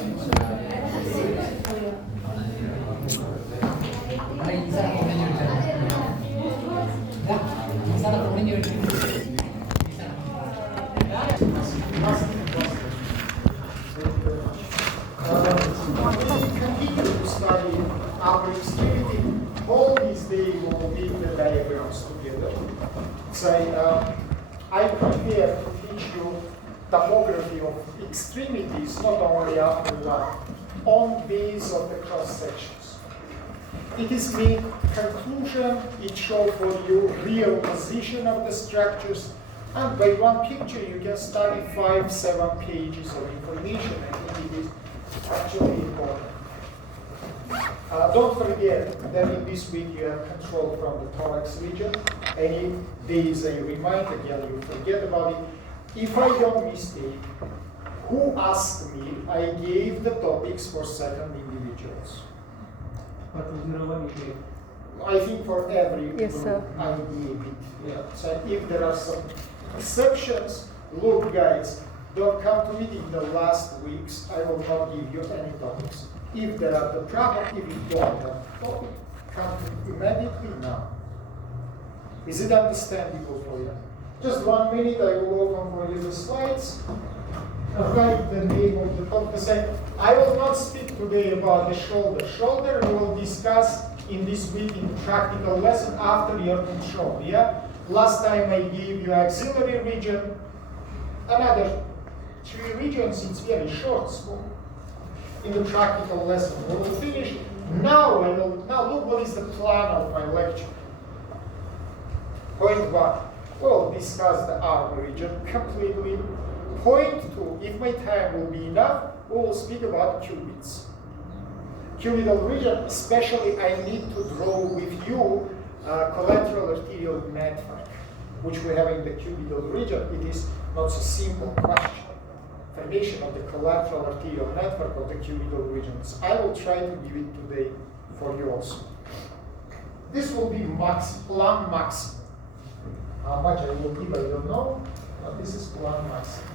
Continue to study upper extremity. All these days will be the diagrams together. So I prepare to teach you topography of extremities, not only upper line, on base of the cross sections. It is made conclusion, it shows for you real position of the structures, and by one picture you can study 5-7 pages of information. I think it is actually important. Don't forget that in this week you have control from the thorax region. Any days you remind, again you forget about it. If I don't mistake, who asked me, I gave the topics for second individuals. I think for every yes, group sir. I gave it. Yeah. So if there are some exceptions, look guys, don't come to me in the last weeks. I will not give you any topics. If there are the problem, if you don't have topic, come to me immediately now. Is it understandable for you? Just 1 minute, I will open for you the slides. Write the name of the topic. I will not speak today about the shoulder. Shoulder we will discuss in this week in practical lesson after your control. Yeah. Last time I gave you axillary region. Another 3 regions. It's very short school. In the practical lesson, we will finish. Now look what is the plan of my lecture. Point 1. We'll discuss the arm region completely. Point 2, if my time will be enough, we will speak about cubits. Cubital region, especially I need to draw with you collateral arterial network, which we have in the cubital region. It is not a simple question. Formation of the collateral arterial network of the cubital regions. I will try to give it today for you also. This will be plan maximum. How much I will give, I don't know, but this is plan maximum.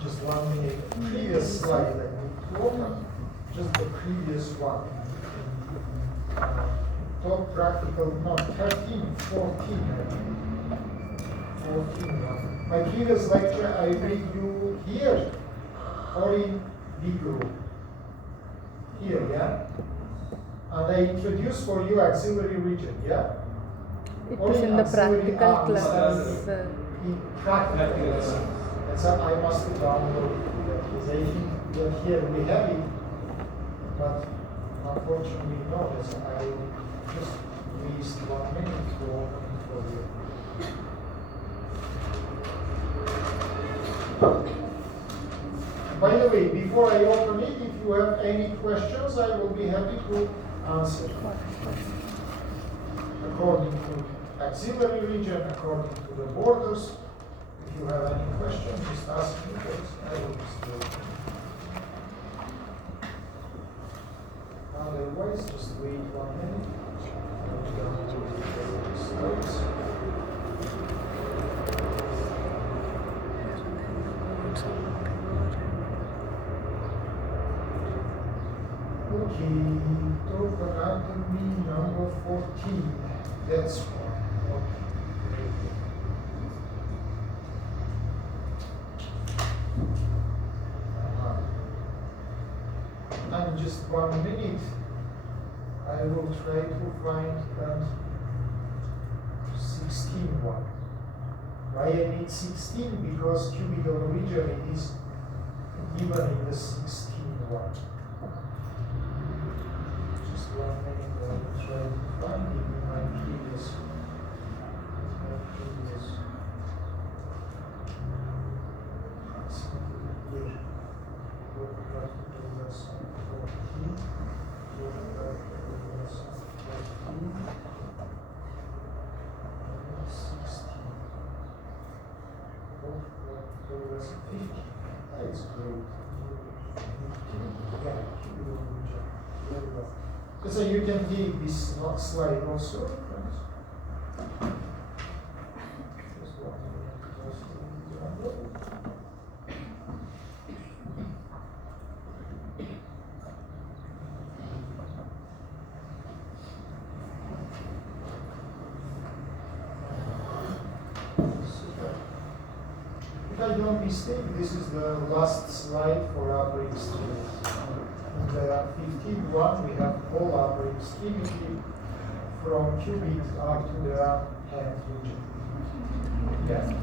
Just 1 minute. Previous slide I need to open. Just the previous one. Top practical, no, 13, 14. 14. My previous lecture I read you here or in big group. Here, yeah? And I introduce for you axillary region, yeah? It is in the practical class. In practical class. That's why I must download that because I think that here we have it, but unfortunately no, that's I will just waste 1 minute to open it for you. By the way, before I open it, if you have any questions, I will be happy to answer. According to axillary region, according to the borders, if you have any questions, just ask me first. I will explain. Otherwise, just wait 1 minute. Okay, topography number 14. That's one. And just 1 minute, I will try to find that 16 one. Why I need 16? Because cubital region it is given in the 16 one. Just 1 minute, I will try to find it in my previous. That's great. So you can give this slide also. I don't mistake, this is the last slide for upper extremity. In the 15.1 we have all upper extremity from cubit up to the hand region. Yeah.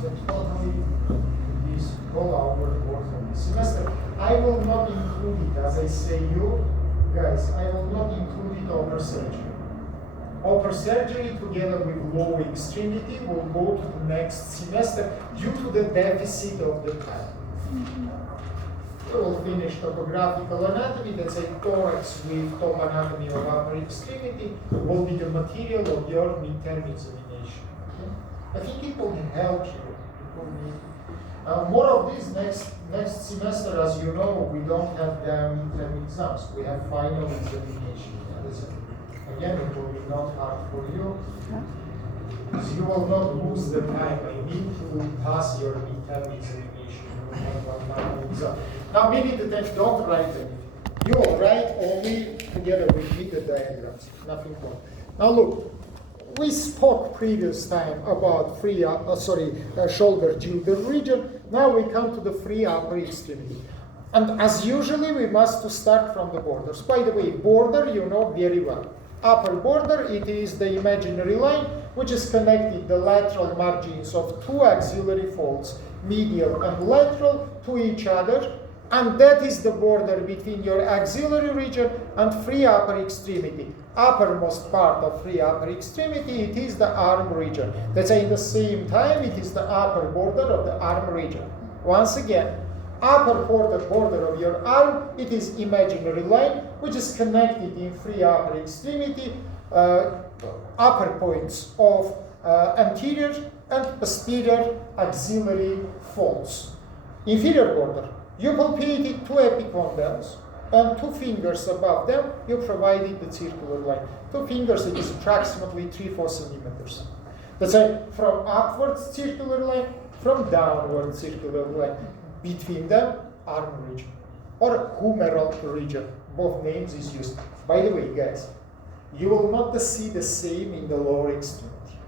So totally this all our work for this semester. I will not include it, as I say you guys, I will not include it over surgery. Upper surgery together with lower extremity will go to the next semester due to the deficit of the time. We will finish topographical anatomy, that's a thorax with top anatomy of upper extremity, will be the material of your midterm examination. Okay? I think it will help you. More of this next semester, as you know, we don't have the midterm exams, we have final examination. Again, it will be not hard for you, because you will not lose the time. I need to pass your midterm examination. You will have one final exam. Now, maybe the text, don't write anything. You will write only together with me the diagrams, nothing more. Now look, we spoke previous time about shoulder gilder region. Now we come to the free upper extremity. And as usually, we must start from the borders. By the way, border you know very well. Upper border, it is the imaginary line which is connecting the lateral margins of two axillary folds, medial and lateral, to each other, and that is the border between your axillary region and free upper extremity. Uppermost part of free upper extremity, it is the arm region. That's at the same time, it is the upper border of the arm region. Once again, upper border of your arm, it is imaginary line, which is connected in free upper extremity, upper points of anterior and posterior axillary folds. Inferior border, you palpated two epicondyles, and 2 fingers above them, you provided the circular line. 2 fingers, it is approximately 3-4 centimeters. That's from upward circular line, from downward circular line. Between them, arm region or humeral region. Both names is used. By the way, guys, you will not see the same in the lower extremity.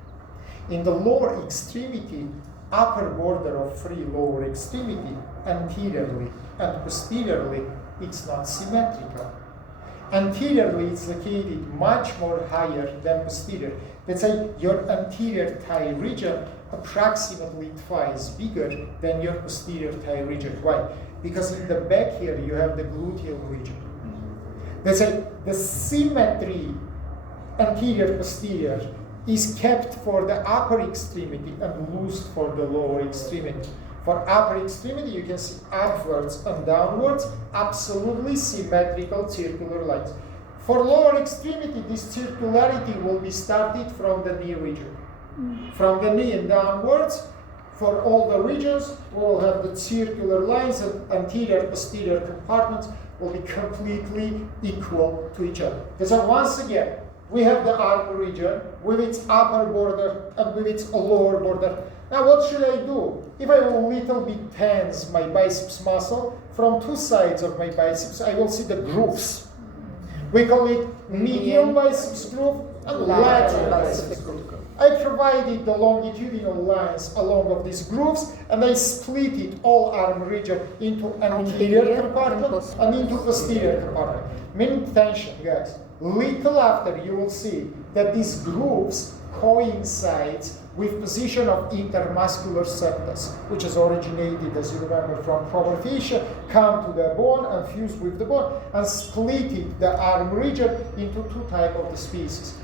In the lower extremity, upper border of free lower extremity, anteriorly and posteriorly, it's not symmetrical. Anteriorly, it's located much more higher than posterior. Let's say your anterior thigh region approximately twice bigger than your posterior thigh region. Why? Because in the back here you have the gluteal region. Let's say the symmetry anterior-posterior is kept for the upper extremity and loosed for the lower extremity. For upper extremity, you can see upwards and downwards, absolutely symmetrical circular lines. For lower extremity, this circularity will be started from the knee region. From the knee and downwards, for all the regions, we will have the circular lines and anterior-posterior compartments will be completely equal to each other. So once again, we have the arm region with its upper border and with its lower border. Now what should I do? If I will little bit tense my biceps muscle, from 2 sides of my biceps, I will see the grooves. We call it medial biceps groove and lateral biceps groove. I provided the longitudinal lines along of these grooves, and I split it all arm region into anterior compartment and into posterior compartment. Meaning tension, guys. Little after you will see that these grooves coincide with position of intermuscular septus, which is originated, as you remember, from proper fascia, come to the bone and fuse with the bone, and splitted the arm region into 2 types of the species.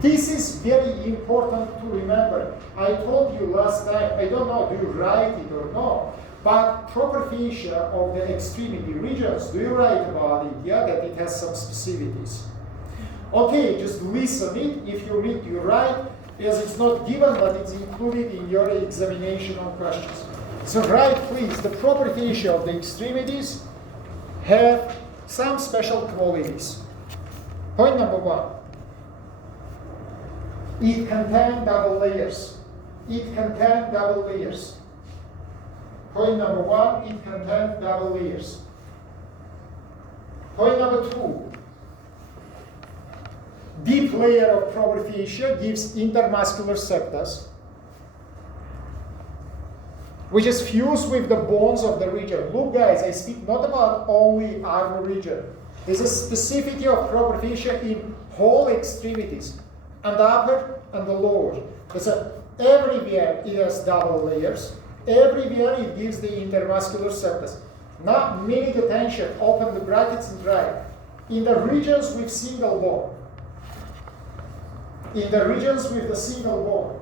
This is very important to remember. I told you last time, I don't know, do you write it or not, but proper fascia of the extremity regions, do you write about it? Yeah, that it has some specificities. Okay, just listen it. If you read, you write. Yes, it's not given, but it's included in your examinational questions. So write, please, the proper fascia of the extremities have some special qualities. Point number 1. It contains double layers. It contains double layers. Point number 1, it contains double layers. Point number 2. Deep layer of proper fascia gives intermuscular septus. which is fused with the bones of the region. Look guys, I speak not about only arm region. There's a specificity of proper fascia in whole extremities, and the upper and the lower. Everywhere it has double layers. Everywhere it gives the intermuscular septus. Now, minute attention, open the brackets and write. In the regions with single bone, in the regions with a single bone,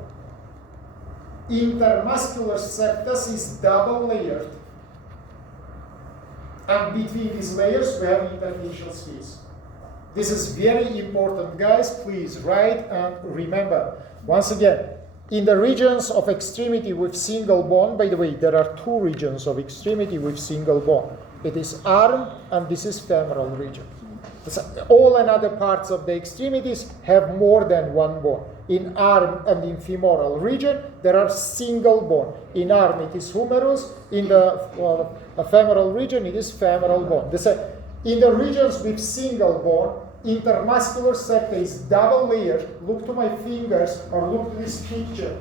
intermuscular septus is double layered. And between these layers, we have interfacial space. This is very important, guys. Please write and remember. Once again, in the regions of extremity with single bone, by the way, there are two regions of extremity with single bone. It is arm and this is femoral region. All another parts of the extremities have more than one bone. In arm and in femoral region, there are single bone. In arm, it is humerus. In the femoral region, it is femoral bone. In the regions with single bone, intermuscular septa is double layered. Look to my fingers or look to this picture.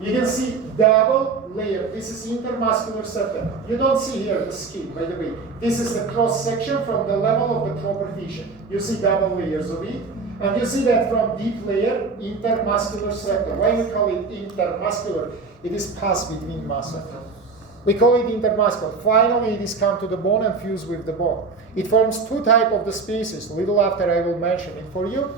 You can see double layer. This is intermuscular septa. You don't see here the skin, by the way. This is the cross section from the level of the proper fascia. You see double layers of it. And you see that from deep layer, intermuscular septa. Why we call it intermuscular? It is pass between muscle. We call it intermuscular. Finally, it is come to the bone and fused with the bone. It forms two types of the species. A little after I will mention it for you.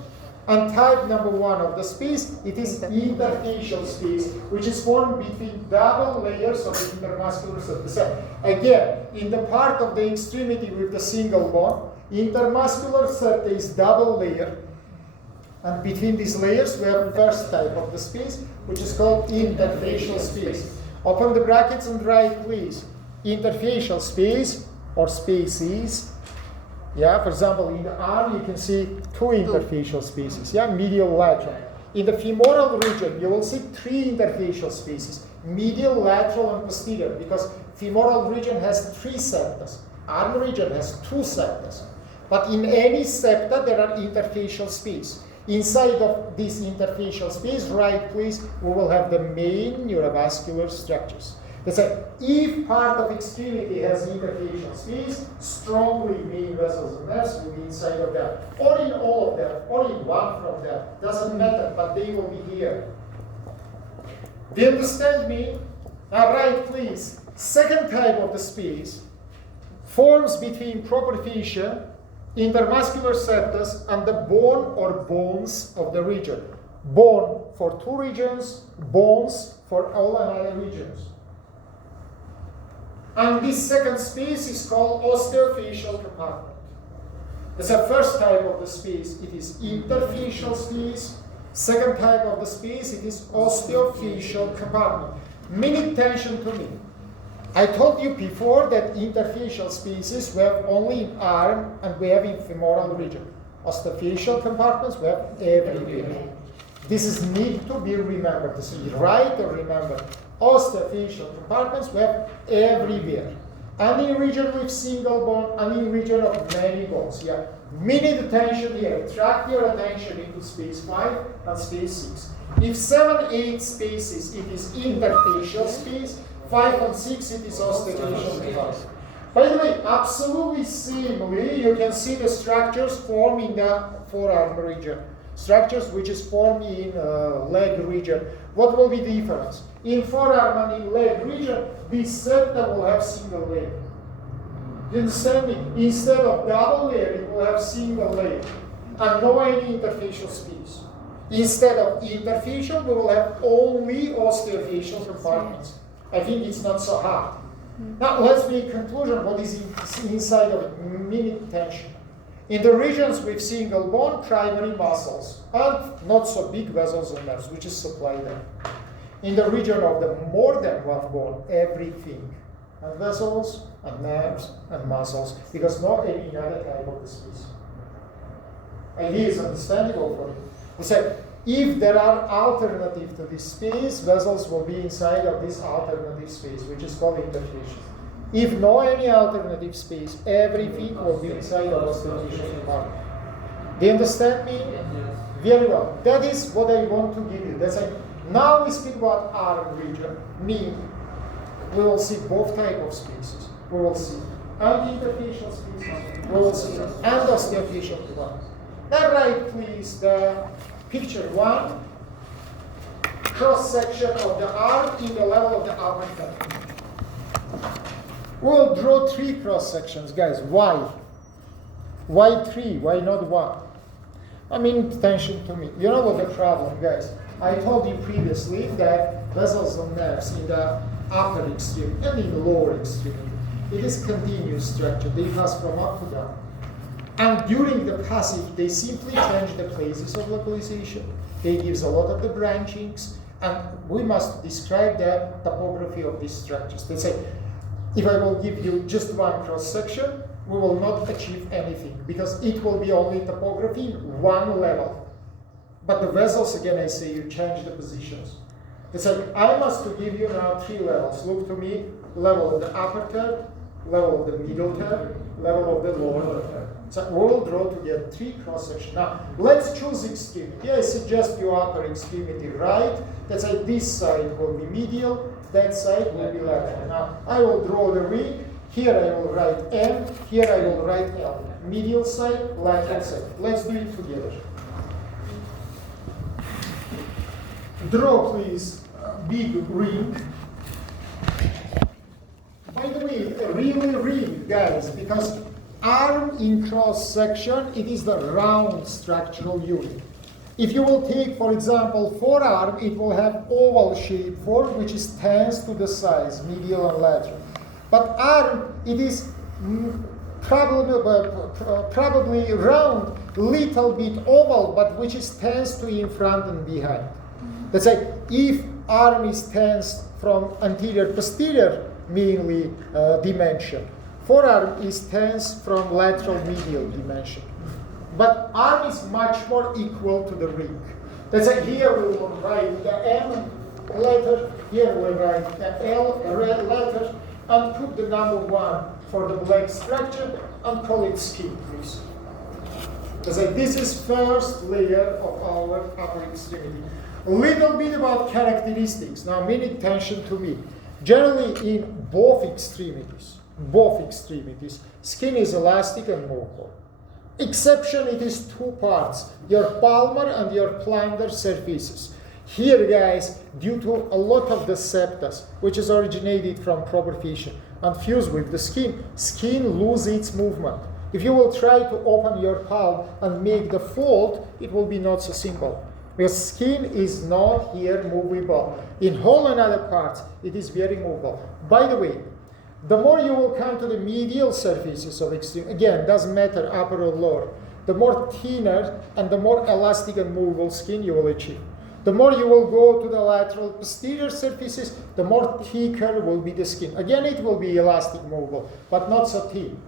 And type number one of the space, it is interfacial space, which is formed between double layers of the intermuscular septa. Again, in the part of the extremity with the single bone, intermuscular septa is double layered. And between these layers, we have first type of the space, which is called interfacial space. Open the brackets and write, please. Interfacial space or spaces. Yeah, for example, in the arm, you can see two interfacial spaces. Yeah, medial, lateral. In the femoral region, you will see three interfacial spaces. Medial, lateral, and posterior, because femoral region has three septas. Arm region has two septas. But in any septa, there are interfacial space. Inside of this interfacial space, right, please, we will have the main neurovascular structures. That's why if part of extremity has interfacial space, strongly main vessels and nerves will be inside of that, or in all of them, or in one from them. Doesn't matter, but they will be here. Do you understand me? Now, right, please. Second type of the space forms between proper fascia, intermuscular septus, and the bone or bones of the region. Bone for two regions, bones for all another regions. And this second space is called osteofacial compartment. That's the first type of the space. It is interfacial space. Second type of the space, it is osteofacial compartment. Minute attention to me. I told you before that interfacial spaces we have only in arm and we have in femoral region. Osteofacial compartments we have everywhere. This is need to be remembered. This is right or remember. Osteofacial compartments we have everywhere. And in region with single bone, and in region of many bones. Yeah. Minute attention here. Track your attention into space 5 and space 6. If 7, 8 spaces, it is interfacial space. 5 and 6, it is osteofacial compartment. By the way, absolutely similarly, you can see the structures formed in the forearm region. Structures which is formed in leg region. What will be the difference? In forearm and in leg region, this septa will have single layer. You understand me? Instead of double layer, it will have single layer. And no any interfacial space. Instead of interfacial, we will have only osteofacial compartments. I think it's not so hard. Now let's make a conclusion what is inside of it. Minute attention. In the regions with single bone, primary muscles, and not so big vessels and nerves, which is supply them. In the region of the more than one bone, everything. And vessels, and nerves, and muscles, because not any other type of the space. Idea is understandable for you. We said, if there are alternatives to this space, vessels will be inside of this alternative space, which is called interfacial. If no any alternative space, everything will be inside of osteofacial compartment. Do you understand me? Very well. That is what I want to give you. That's it. Now we speak about arm region, knee. we will see both type of spaces. We will see anti-interfacial spaces, we will see endosteofacial one. Now write please the picture 1, cross-section of the arm in the level of the upper thigh. We'll draw 3 cross-sections, guys. Why? Why 3? Why not 1? I mean, attention to me. You know what the problem, guys? I told you previously that vessels and nerves in the upper extremity and in the lower extremity, it is continuous structure. They pass from up to down. And during the passage, they simply change the places of localization. They give a lot of the branchings, and we must describe the topography of these structures. They say, if I will give you just one cross-section, we will not achieve anything, because it will be only topography, one level. But the vessels, again, I say, you change the positions. They say, I must to give you now 3 levels. Look to me, level of the upper third, level of the middle third, level of the lower third. So we'll draw together 3 cross-sections. Now, let's choose extremity. I suggest you upper extremity right. Let's say this side will be medial, that side will be lateral. Now, I will draw the ring. Here I will write M, here I will write L. Medial side, lateral side. Let's do it together. Draw, please, a big ring. By the way, really ring, guys, because arm in cross section, it is the round structural unit. If you will take, for example, forearm, it will have oval shape form, which is tends to the sides, medial and lateral. But arm, it is probably round, little bit oval, but which is tends to in front and behind. Let's say if arm is tensed from anterior posterior mainly dimension, forearm is tensed from lateral medial dimension. But arm is much more equal to the ring. Let's say here we will write the M letter, here we write the L red letter, and put the number 1 for the black structure and call it skin, please. Let's say this is first layer of our upper extremity. A little bit about characteristics. Now, pay attention to me. Generally, in both extremities, skin is elastic and movable. Exception, it is 2 parts, your palmar and your plantar surfaces. Here, guys, due to a lot of the septas, which is originated from proper fascia and fused with the skin loses its movement. If you will try to open your palm and make the fold, it will be not so simple. Because skin is not here movable. In whole and other parts, it is very movable. By the way, the more you will come to the medial surfaces of extreme, again, doesn't matter upper or lower, the more thinner and the more elastic and movable skin you will achieve. The more you will go to the lateral posterior surfaces, the more thicker will be the skin. Again, it will be elastic, movable, but not so thin.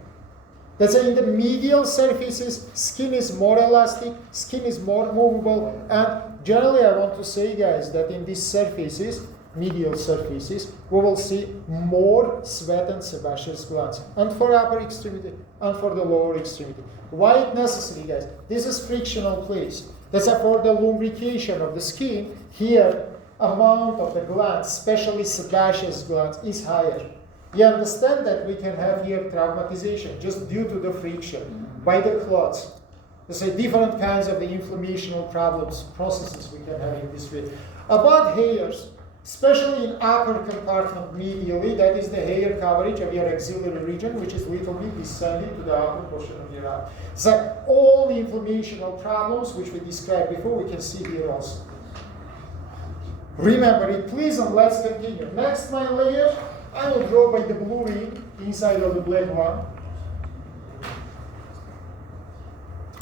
Let's say in the medial surfaces, skin is more elastic, skin is more movable, and generally I want to say, guys, that in these surfaces, medial surfaces, we will see more sweat and sebaceous glands, and for upper extremity, and for the lower extremity. Why it necessary, guys? This is frictional place. That's for the lubrication of the skin. Here, amount of the glands, especially sebaceous glands, is higher. You understand that we can have here traumatization just due to the friction by the clots. Let's say different kinds of the inflammational problems, processes we can have in this way. About hairs, especially in upper compartment medially, that is the hair coverage of your axillary region, which is little bit descending to the upper portion of your arm. So all the inflammational problems which we described before, we can see here also. Remember it, please, and let's continue. Next, my layer, I will draw by the blue ring inside of the black one.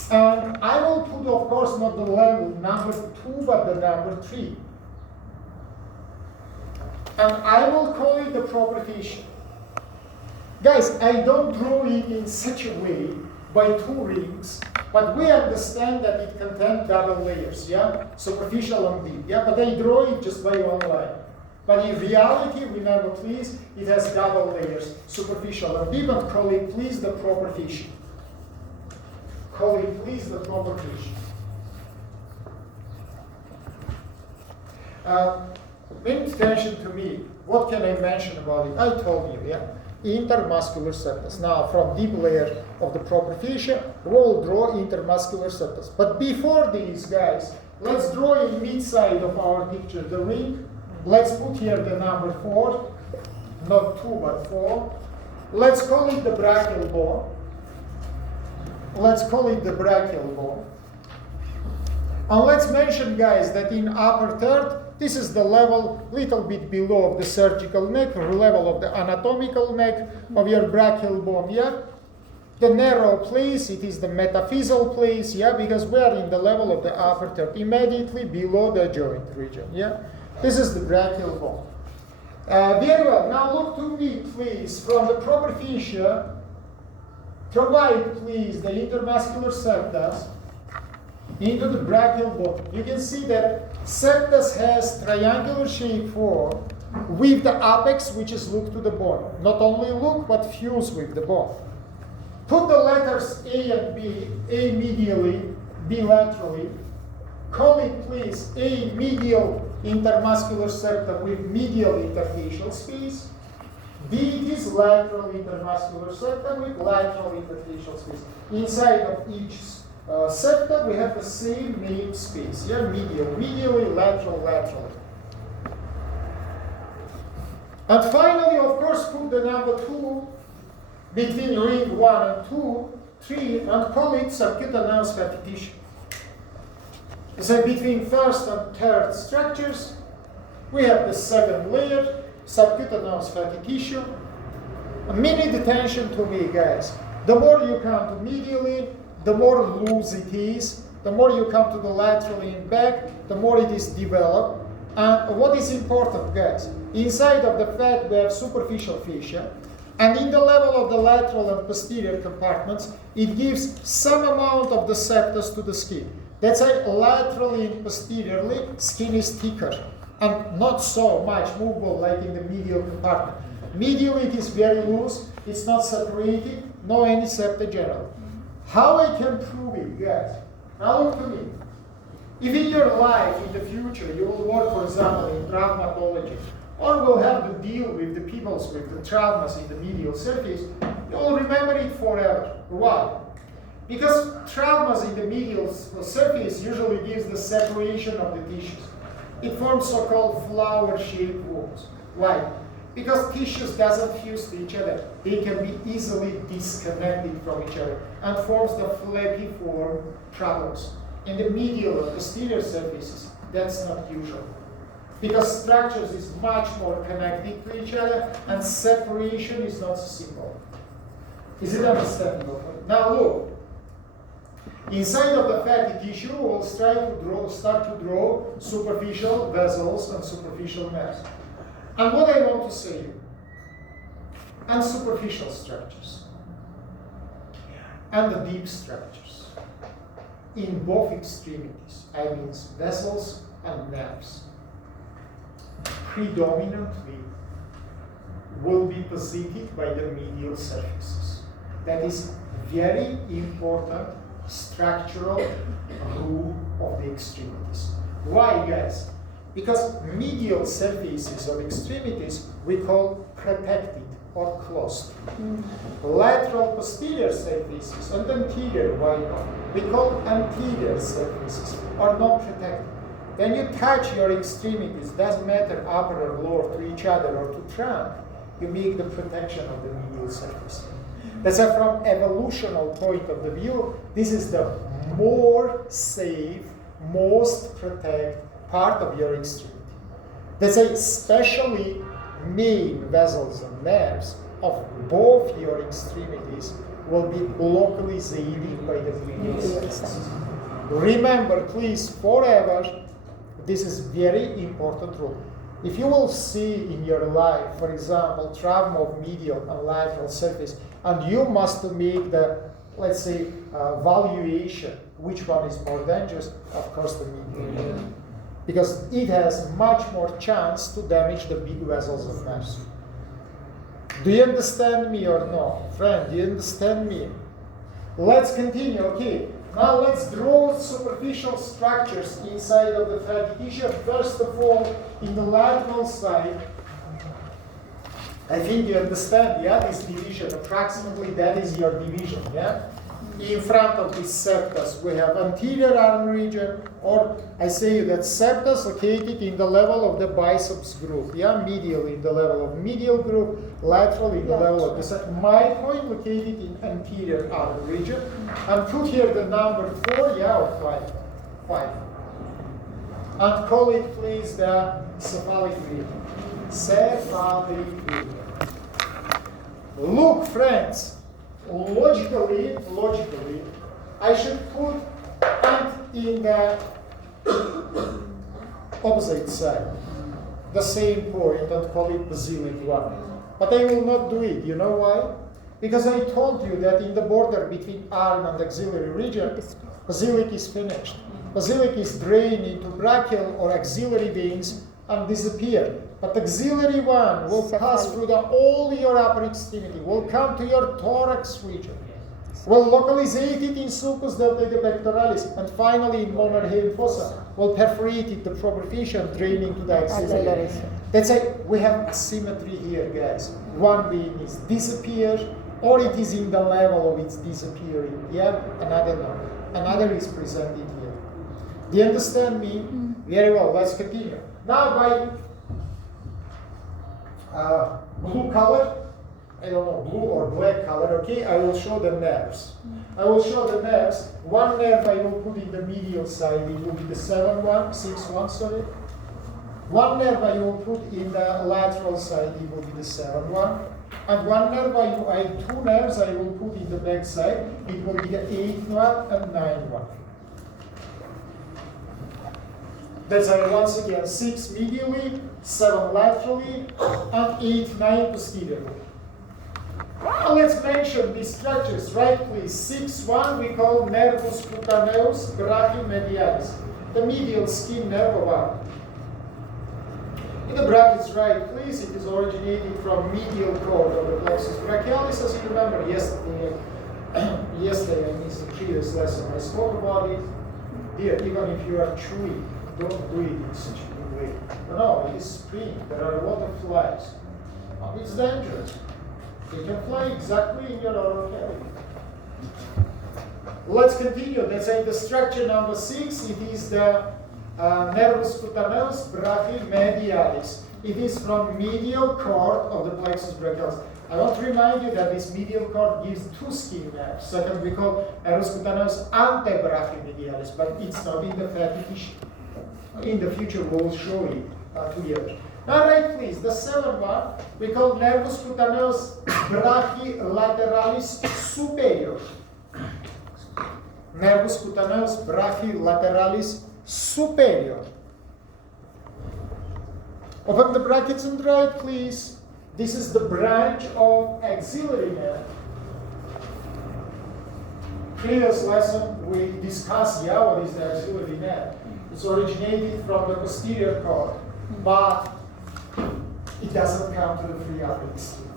And I will put, of course, not the level number 2, but the number 3. And I will call it the proper fascia. Guys, I don't draw it in such a way by 2 rings, but we understand that it contains double layers, yeah? Superficial and deep, yeah? But I draw it just by 1 line. But in reality, remember please, it has double layers, superficial and deep, and call it please the proper fascia. Call it please the proper fascia. Pay attention to me. what can I mention about it? I told you, yeah? Intermuscular septus. Now, from deep layer of the proper fascia, we'll draw intermuscular septus. But before these, guys, let's draw in mid-side of our picture the ring. Let's put here the number 4, not 2, but 4. Let's call it the brachial bone. Let's call it the brachial bone. And let's mention, guys, that in upper third, this is the level little bit below of the surgical neck, or level of the anatomical neck of your brachial bone, yeah? The narrow place, it is the metaphyseal place, yeah? Because we are in the level of the upper third, immediately below the joint region, yeah? This is the brachial bone. Very well, now look to me, please, from the proper fascia, provide, please, the intermuscular septus into the brachial bone. You can see that septus has triangular shape form with the apex which is look to the bone. Not only look, but fuse with the bone. Put the letters A and B, A medially, B laterally. Call it, please, A medial intermuscular septum with medial interfacial space. B is lateral intermuscular septum with lateral interfacial space. Inside of each septum, we have the same name space. Yeah, medially, lateral, laterally. And finally, of course, put the number 2 between ring 1 and 2, 3, and call it subcutaneous fatty tissue. So between first and third structures, we have the second layer, subcutaneous fatty tissue. A minute attention to me, guys. The more you come to medially, the more loose it is. The more you come to the laterally and back, the more it is developed. And what is important, guys? Inside of the fat, we have superficial fascia. And in the level of the lateral and posterior compartments, it gives some amount of the septus to the skin. That's why laterally and posteriorly, skin is thicker and not so much movable like in the medial compartment. Medially, it is very loose, it's not separated, no any septa general. How I can prove it, guys? Now look to me. If in your life, in the future, you will work, for example, in traumatology, or will have to deal with the people with the traumas in the medial surface, you will remember it forever. Why? Because traumas in the medial surface usually gives the separation of the tissues. It forms so-called flower-shaped wounds. Why? Because tissues doesn't fuse to each other. They can be easily disconnected from each other and forms the flappy form troubles. In the medial or posterior surfaces, that's not usual. Because structures is much more connected to each other and separation is not so simple. Is it understandable? Now look, inside of the fatty tissue, we'll start to draw superficial vessels and superficial nerves. And what I want to say, and superficial structures, and the deep structures, in both extremities, I mean vessels and nerves, predominantly will be posited by the medial surfaces. That is very important structural rule of the extremities. Why, guys? Because medial surfaces of extremities we call protected or closed. Lateral posterior surfaces and anterior, why not? We call anterior surfaces or not protected. When you touch your extremities, doesn't matter upper or lower, to each other or to trunk, you make the protection of the medial surface. That's why from evolutional point of the view, this is the more safe, most protected part of your extremity. That's why especially main vessels and nerves of both your extremities will be localized by the medial surface. Remember, please, forever, this is very important rule. If you will see in your life, for example, trauma of medial and lateral surface, and you must make the, let's say, valuation, which one is more dangerous, of course the medial. Because it has much more chance to damage the big vessels of nerves. Do you understand me or no? Friend, do you understand me? Let's continue, okay. Now let's draw superficial structures inside of the fatty tissue. First of all, in the lateral side, I think you understand, yeah, this division. Approximately that is your division, yeah? In front of this septus, we have anterior arm region, or I say that septus located in the level of the biceps groove, yeah? Medial in the level of medial groove, lateral in the level of the my point located in anterior arm region. And put here the number 4, yeah, or 5. 5. And call it, please, the cephalic region. Cephalic region. Look, friends, logically, I should put hand in the opposite side, the same point, and call it basilic one. But I will not do it. You know why? Because I told you that in the border between arm and axillary region, basilic is finished. Basilic is drained into brachial or axillary veins and disappear. But axillary one will pass through all your upper extremity, will come to your thorax region, will localize it in sulcus deltoides pectoralis, and finally in Monar-Heim fossa, will perforate the proper fascia draining to the axillary. That's why we have asymmetry here, guys. One vein is disappeared, or it is in the level of its disappearing. Yeah, another no. Another is presented here. Do you understand me? Very well. Let's continue. Now by blue color, I don't know, blue or black color, okay, I will show the nerves. I will show the nerves. One nerve I will put in the medial side, it will be the 7-1, 6-1, sorry. One nerve I will put in the lateral side, it will be the 7-1. And one nerve, two nerves I will put in the back side, it will be the 8-1 and 9-1. That's once again 6 medially, 7 laterally, and 8-9 posteriorly. Now let's mention these structures, right please. 6-1 we call nervus cutaneus brachymedialis, the medial skin nerve of arm. In the brackets, right please, it is originated from medial cord of the plexus brachialis. As you remember, yesterday I missed the previous lesson, I spoke about it. Dear, even if you are chewing, don't do it in such a way. No, it is spring. There are a lot of flies. It's dangerous. They can fly exactly in your oral cavity. Let's continue. Let's say the structure number 6. It is the nervus cutaneus brachymedialis. It is from medial cord of the plexus brachialis. I want to remind you that this medial cord gives 2 skin nerves. Second, we call nervus cutaneus antebrachymedialis, but it's not in the fatty tissue. In the future, we'll show it together. All right, please. The 7-1 we call nervus cutaneus brachylateralis superior. Nervus cutaneus brachylateralis superior. Open the brackets and right, please. This is the branch of axillary nerve. Previous lesson we discussed, what is the axillary nerve. It's originated from the posterior cord, but it doesn't come to the free upper extremity.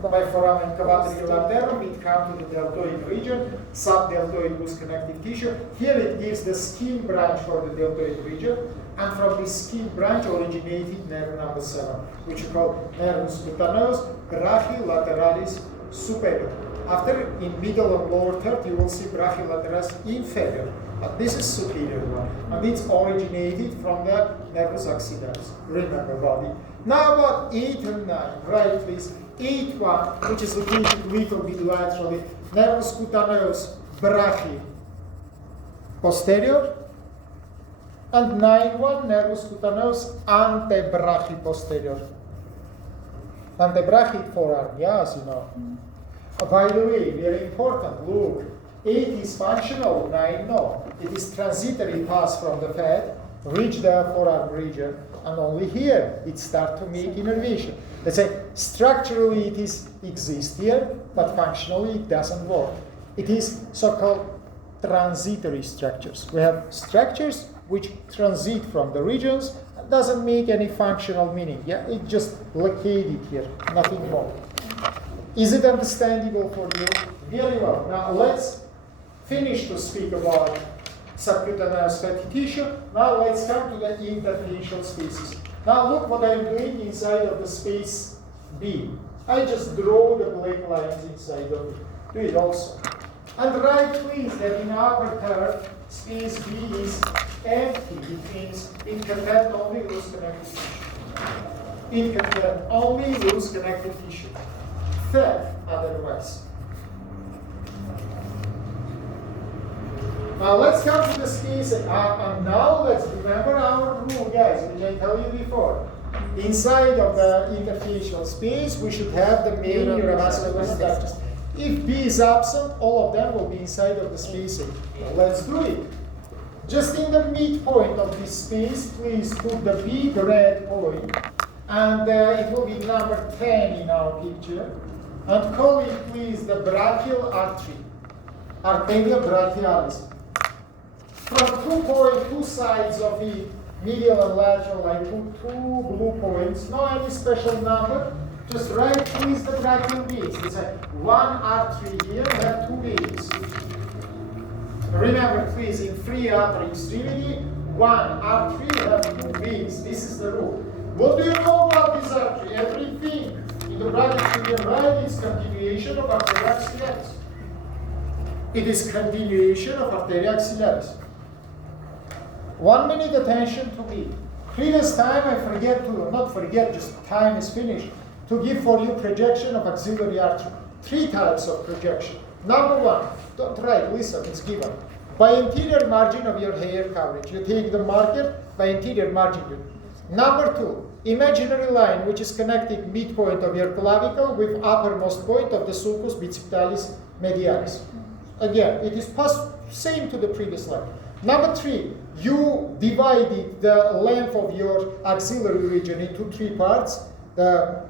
By foramen cavatricum laterum, it comes to the deltoid region, subdeltoid loose connective tissue. Here it gives the skin branch for the deltoid region, and from this skin branch originated nerve number 7, which we call nervus cutaneus brachiolateralis superior. After, in middle and lower third, you will see brachiolateralis inferior. But this is superior one, and it's originated from the nervus accipiens. Remember about it. Now about 8 and 9, right please. 8-1, which is located a little bit laterally, nervus cutaneus brachy posterior, and 9-1, nervus cutaneus antebrachy posterior. Antebrachy forearm, as you know. By the way, very important, look, 8 is functional, 9 no. It is transitory pass from the fat, reach the forearm region, and only here it starts to make innervation. Let's say structurally it exists here, but functionally it doesn't work. It is so-called transitory structures. We have structures which transit from the regions, doesn't make any functional meaning. It just located here, nothing more. Is it understandable for you? Very well. Now let's finish to speak about subcutaneous fatty tissue. Now let's come to the interfacial spaces. Now look what I'm doing inside of the space B. I just draw the black lines inside of it. Do it also. And write please that in upper third, space B is empty. It means it contains only loose connective tissue. It contains only loose connective tissue. Fat otherwise. Now let's come to the space, and now let's remember our rule, guys, which I told you before. Inside of the interfacial space, we should have the main neurovascular structures. If B is absent, all of them will be inside of the space A. Well, let's do it. Just in the midpoint of this space, please put the big red point, and it will be number 10 in our picture. And call it, please, the brachial artery, arteria brachialis. From two sides of it, medial and lateral, I put 2 blue points, no any special number, just write please the brachial veins. It's a 1 artery here, we have 2 veins. Remember please, in free upper extremity, 1 artery, we have 2 veins. This is the rule. What do you know about this artery? Everything in the brachial to the right is continuation of arteria axillaris. It is continuation of arteria axillaris. 1 minute attention to me. Previous time I forget to, not forget, just time is finished, to give for you projection of axillary artery. 3 types of projection. Number 1, don't write, listen, it's given. By interior margin of your hair coverage. You take the marker by interior margin. Number 2, imaginary line which is connecting midpoint of your clavicle with uppermost point of the sulcus bicipitalis medialis. Again, it is same to the previous line. Number 3, you divided the length of your axillary region into 3 parts, the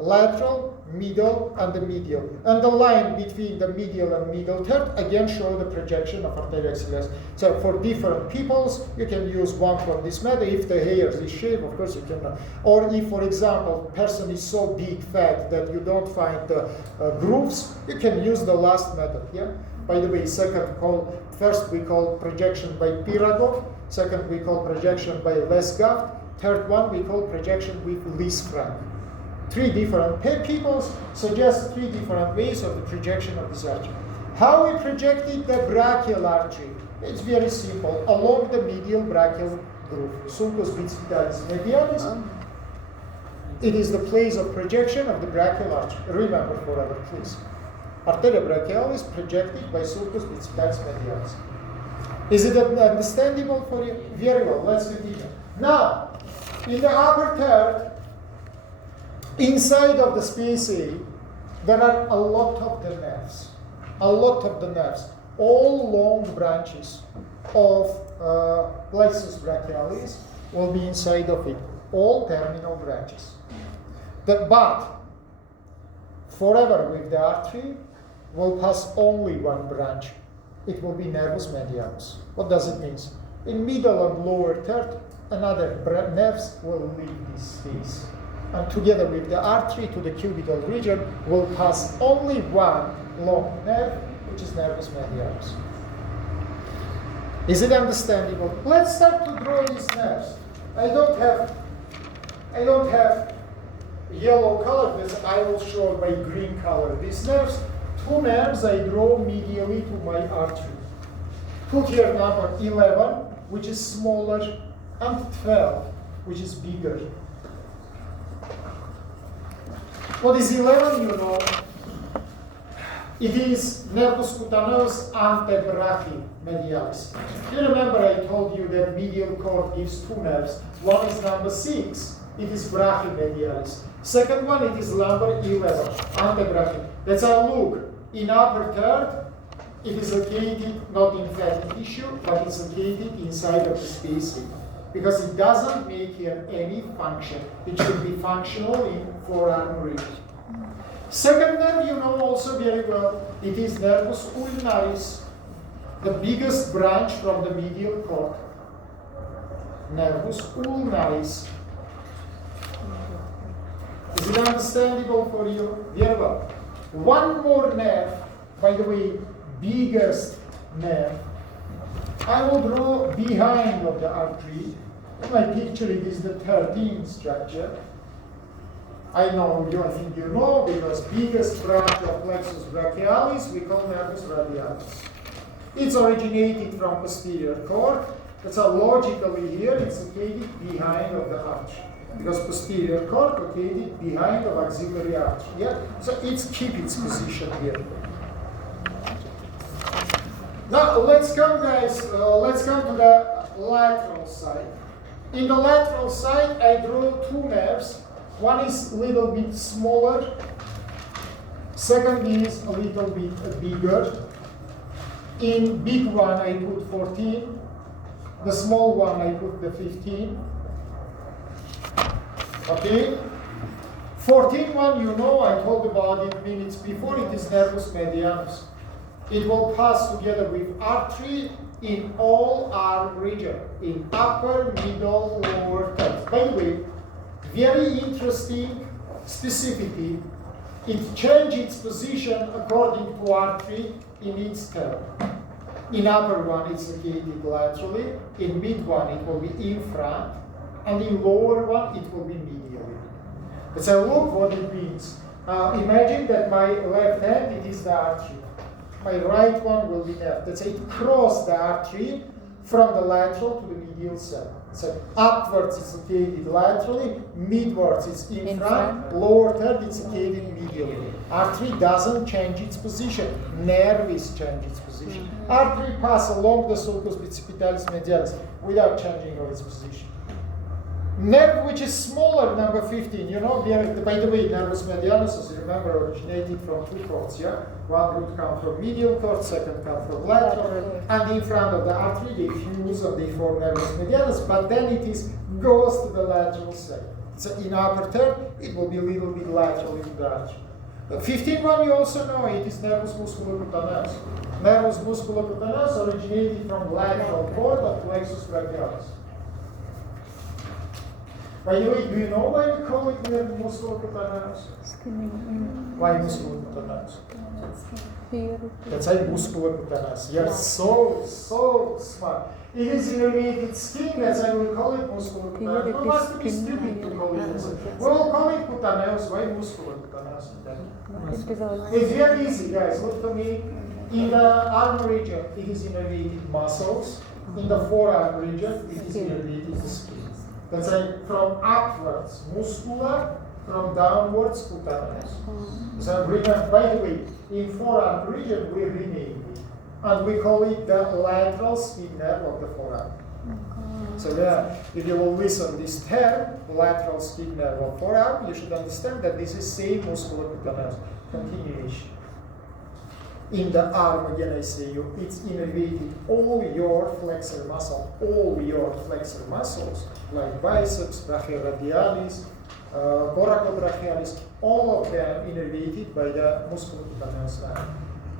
lateral, middle, and the medial. And the line between the medial and middle third again show the projection of arteria axillaris. So for different peoples, you can use one from this method. If the hair is shaved, of course you cannot. Or if, for example, person is so big, fat, that you don't find the grooves, you can use the last method. Yeah. By the way, first we call projection by Pirogov, second we call projection by Lesgaard, third one we call projection with Lisfranc. 3 different people suggest 3 different ways of the projection of this artery. How we projected the brachial artery? It's very simple, along the medial brachial groove, sulcus bicipitalis medialis. It is the place of projection of the brachial artery. Remember forever, please. Arteria brachialis projected by sulcus bicipitalis medialis. Is it understandable for you? Very well, let's continue. Now, in the upper third, inside of the space A, there are a lot of the nerves. All long branches of plexus brachialis will be inside of it. All terminal branches. But forever with the artery will pass only one branch. It will be nervus medialis. What does it mean? In middle and lower third, another nerves will leave this space. And together with the artery to the cubital region will pass only one long nerve, which is nervus medialis. Is it understandable? Let's start to draw these nerves. I don't have yellow color, but I will show by green color. These nerves, 2 nerves I draw medially to my artery. Put here number 11, which is smaller, and 12, which is bigger. What is 11, you know? It is nervus cutaneus antebrachial medialis. You remember I told you that medial cord gives 2 nerves. One is number 6, it is brachial medialis. Second one, it is number 11, antebrachial. That's how look. In upper third, it is located not in fatty tissue, but it's located inside of the space because it doesn't make here any function. It should be functional in forearm region. Second nerve, you know also very well, it is nervus ulnaris, the biggest branch from the medial cord. Nervus ulnaris. Is it understandable for you? Very well. One more nerve, by the way, biggest nerve, I will draw behind of the artery. In my picture, it is the 13th structure. I know you, I think you know, because biggest branch of plexus brachialis we call nervus radialis. It's originated from posterior cord. That's how logically here it's located behind of the arch. Because posterior cord located behind of axillary arch. Yeah? So it's keep its position here. Now let's come guys, let's come to the lateral side. In the lateral side I drew two nerves. One is a little bit smaller, second is a little bit bigger. In big one I put 14, the small one I put the 15. Okay? 14 one, you know, I told about it minutes before, it is nervus medianus. It will pass together with artery in all arm region, in upper, middle, lower third. By the way, very interesting specificity. It changes its position according to artery in its term. In upper one, it's located laterally. In mid one, it will be in front. And in lower one, it will be medially. Let's have a look what it means. Imagine that my left hand, it is the artery. My right one will be left. Let's say it crossed the artery from the lateral to the medial side. So upwards it's located laterally, midwards it's in front, lower third it's located medially. Artery doesn't change its position, nerve is change its position. Artery passes along the sulcus bicipitalis medialis without changing of its position. Nerve which is smaller, number 15, you know, by the way, nervus medianus, as you remember, originated from two cords, yeah? One would come from medial cord, second come from lateral, and in front of the artery they fuse and they form nervus medianus, but then it goes to the lateral side. So in upper third, it will be a little bit lateral in the artery. The 15 one you also know, it is nervus musculocutaneus. Nervus musculocutaneus originated from lateral cord of plexus brachialis. By the way, do you know why we call it musculocutaneus? Why musculocutaneus? That's why musculocutaneus. You're so smart. It is innervated skin, that's why we call it musculocutaneus. We must be stupid to call it this. We will call it cutaneus. Why musculocutaneus? It's very easy, guys. Look to me. In the arm region, it is innervated muscles. In the forearm region, it is innervated skin. That's like from upwards, muscular, from downwards, cutaneous. So remember, by the way, in forearm region, we renamed it. And we call it the lateral skin nerve of the forearm. So yeah, if you will listen this term, lateral skin nerve of forearm, you should understand that this is same musculocutaneous continuation. In the arm, again I say you, it's innervated all your flexor muscle, all your flexor muscles, like biceps, brachioradialis, coracobrachialis, all of them innervated by the musculocutaneous nerve.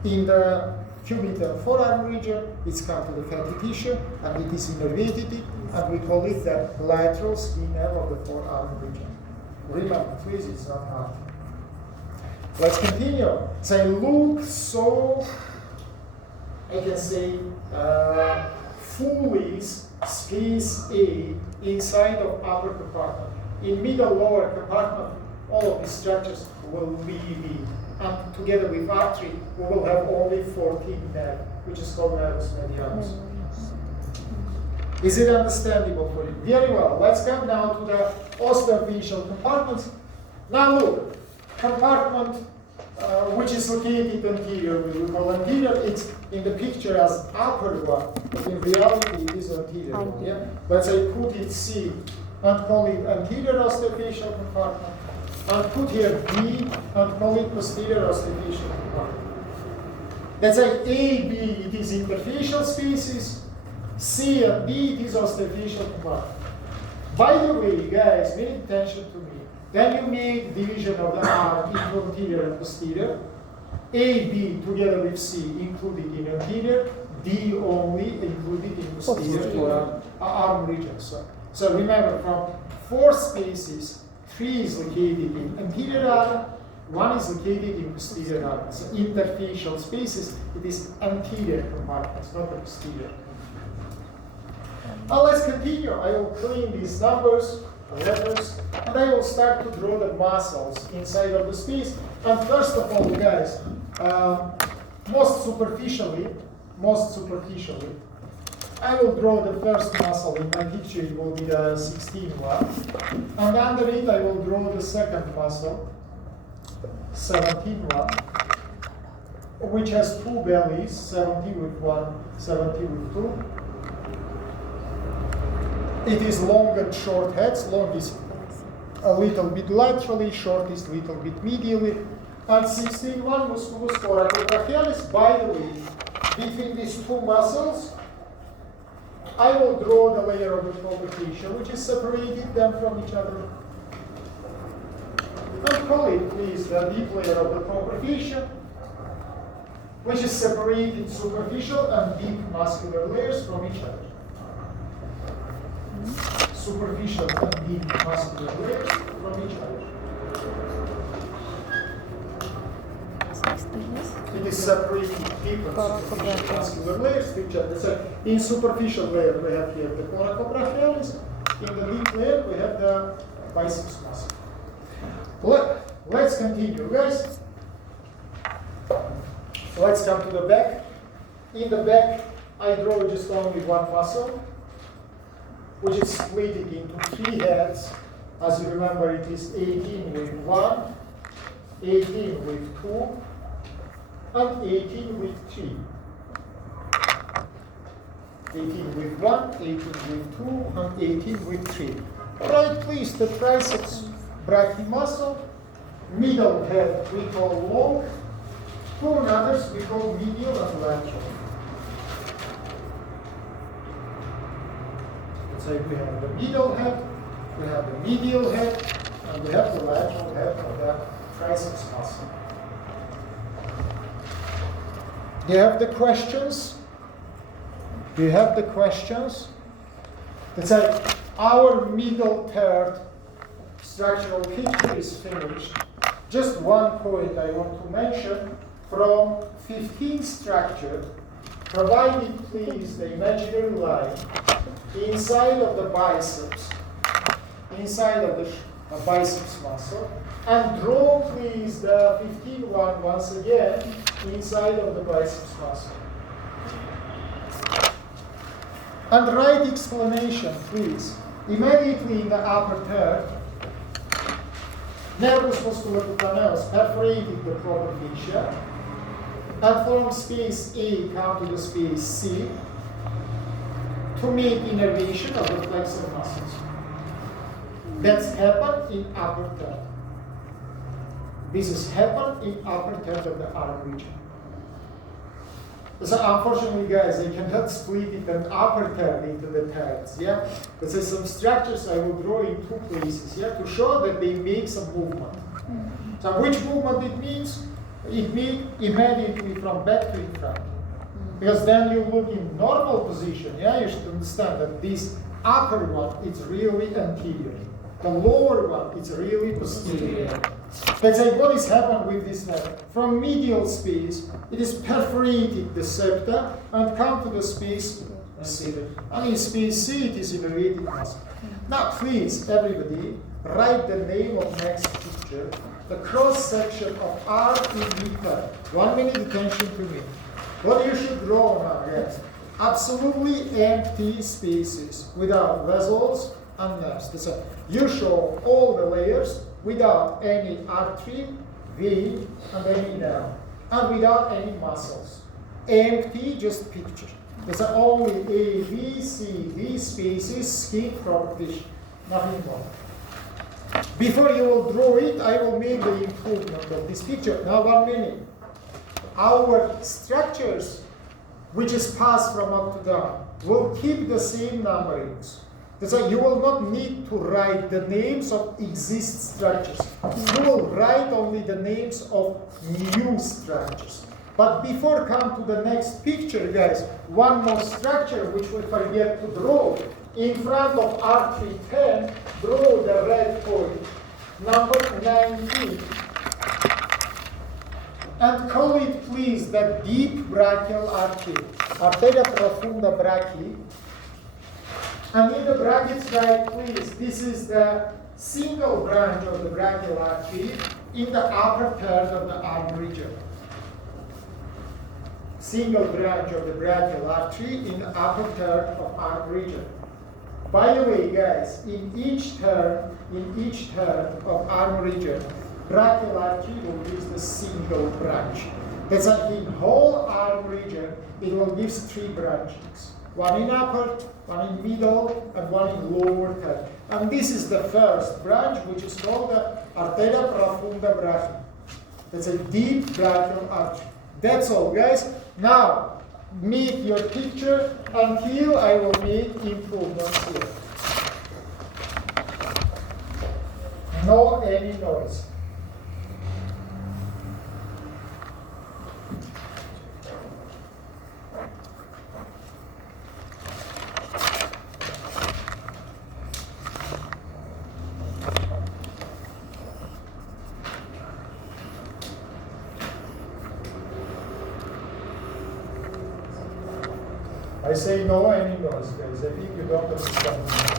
In the cubital forearm region, it's come to the fatty tissue, and it is innervated, and we call it the lateral skin nerve of the forearm region. Remember, please, it's not hard. Let's continue. So look so, I can say, fully space A inside of upper compartment. In middle lower compartment, all of these structures will be B. And together with artery, we will have only 14 nerve, which is called nervus medianus. Is it understandable for you? Very well. Let's come now to the osteophyseal compartments. Now look. Compartment which is located anterior, we will call anterior. It's in the picture as upper one, but in reality it is anterior one. Yeah? Let's say put it C and call it anterior osteophyseal compartment, and put here B and call it posterior osteophyseal compartment. Let's say A, B, it is interfacial spaces, C and D, it is osteophyseal compartment. By the way, guys, pay attention to me. Then you make division of the arm into anterior and posterior. A, B together with C included in anterior, D only included in posterior for arm region. So remember, from 4 spaces, 3 is located in anterior arm, 1 is located in posterior arm. So interfacial spaces, it is anterior compartments, not the posterior. Now let's continue. I will clean these numbers. letters, and I will start to draw the muscles inside of the space. And first of all, guys, most superficially, I will draw the first muscle. In my picture, it will be the 16 one. And under it, I will draw the second muscle, 17 one, which has two bellies, 70 with one, 70 with two. It is long and short heads. Long is a little bit laterally, short is a little bit medially. And 16 one, musculus thoracobrachialis. By the way, between these two muscles, I will draw the layer of the provocation, which is separating them from each other. And call it, please, the deep layer of the provocation, which is separating superficial and deep muscular layers from each other. Superficial and deep muscular layers from each other. It is separating deep and superficial muscular layers from each other. So in superficial layer we have here the thoracobrachialis. In the deep layer we have the biceps muscle. Let's continue, guys. Let's come to the back. In the back, I draw just only one muscle, which is split into three heads. As you remember, it is 18 with 1, 18 with 2, and 18 with 3. 18 with 1, 18 with 2, and 18 with 3. Right, please, the triceps brachii muscle, middle head we call long, two others we call medial and lateral. So we have the middle head, we have the medial head, and we have the lateral head of the triceps muscle. Do you have the questions? Do you have the questions? That's like our middle third structural picture is finished. Just one point I want to mention. From 15 structure, provided please the imaginary line inside of the biceps, inside of the biceps muscle, and draw please the 15 one once again inside of the biceps muscle. And write explanation, please. Immediately in the upper third, nervus musculocutaneus perforated the proper fascia, and from space A come to the space C to make innervation of the flexor muscles. That's happened in upper third. This has happened in upper third of the arm region. So unfortunately, guys, I cannot split it an upper third into the thirds, yeah? But there's some structures I will draw in two places, yeah, to show that they make some movement. So which movement it means? It means immediately from back to in front. Because then you look in normal position, yeah, you should understand that this upper one is really anterior. The lower one is really posterior. Let's say what is happened with this head. From medial space, it is perforated the septa and come to the space C. And in space C, it is innervated muscle. Now, please, everybody, write the name of next picture. The cross section of arm in meter. 1 minute attention to me. What you should draw now, guys? Absolutely empty spaces without vessels and nerves. So you show all the layers without any artery, vein, and any nerve, and without any muscles. Empty, just picture. There's only A, B, C, D spaces, skin from fish, nothing more. Before you will draw it, I will make the improvement of this picture. Now 1 minute. Our structures, which is passed from up to down, will keep the same numberings. That's why you will not need to write the names of existing structures. You will write only the names of new structures. But before come to the next picture, guys, one more structure which we forget to draw. In front of R310, draw the red point, number 19. And call it, please, the deep brachial artery. Arteria profunda brachii. And in the brackets, write please, this is the single branch of the brachial artery in the upper third of the arm region. Single branch of the brachial artery in the upper third of arm region. By the way, guys, in each third of arm region, brachial artery will give the single branch. That's like in whole arm region, it will give 3 branches. One in upper, one in middle, and one in lower third. And this is the first branch, which is called the arteria profunda brachii. That's a deep brachial artery. That's all, guys. Now, meet your teacher until I will make improvements here. No any noise. I say no any noise, guys. I think you don't understand.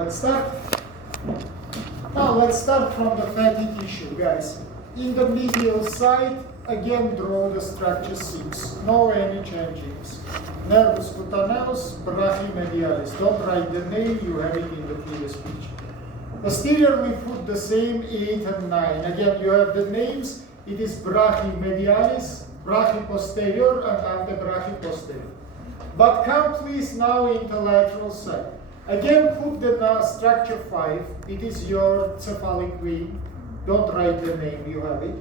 Let's start. Now let's start from the fatty tissue, guys. In the medial side, again draw the structure 6. No any changes. Nervus cutaneus, brachymedialis. Don't write the name, you have it in the previous picture. Posterior we put the same 8 and 9. Again, you have the names. It is brachymedialis, brachyposterior, and antebrachyposterior. But come please now into lateral side. Again, put the structure 5. It is your cephalic vein. Don't write the name, you have it.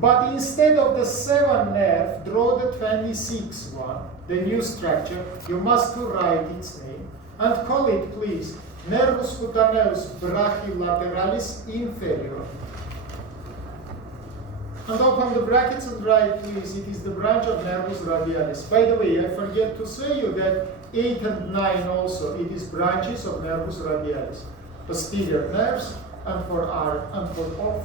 But instead of the 7 nerve, draw the 26 one, the new structure. You must write its name. And call it, please, nervus cutaneus brachylateralis inferior. And open the brackets and write, please, it is the branch of nervus radialis. By the way, I forget to say you that 8 and 9 also, it is branches of nervus radialis. Posterior nerves, and for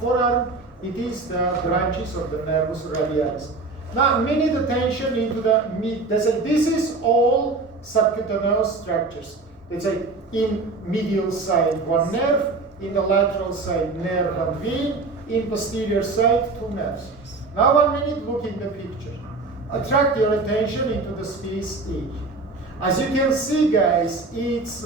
forearm, it is the branches of the nervus radialis. Now, minute attention into the mid. This is all subcutaneous structures. Let's say in medial side, 1 nerve, in the lateral side, nerve and vein, in posterior side, 2 nerves. Now 1 minute, look in the picture. Attract your attention into the space A. As you can see, guys, its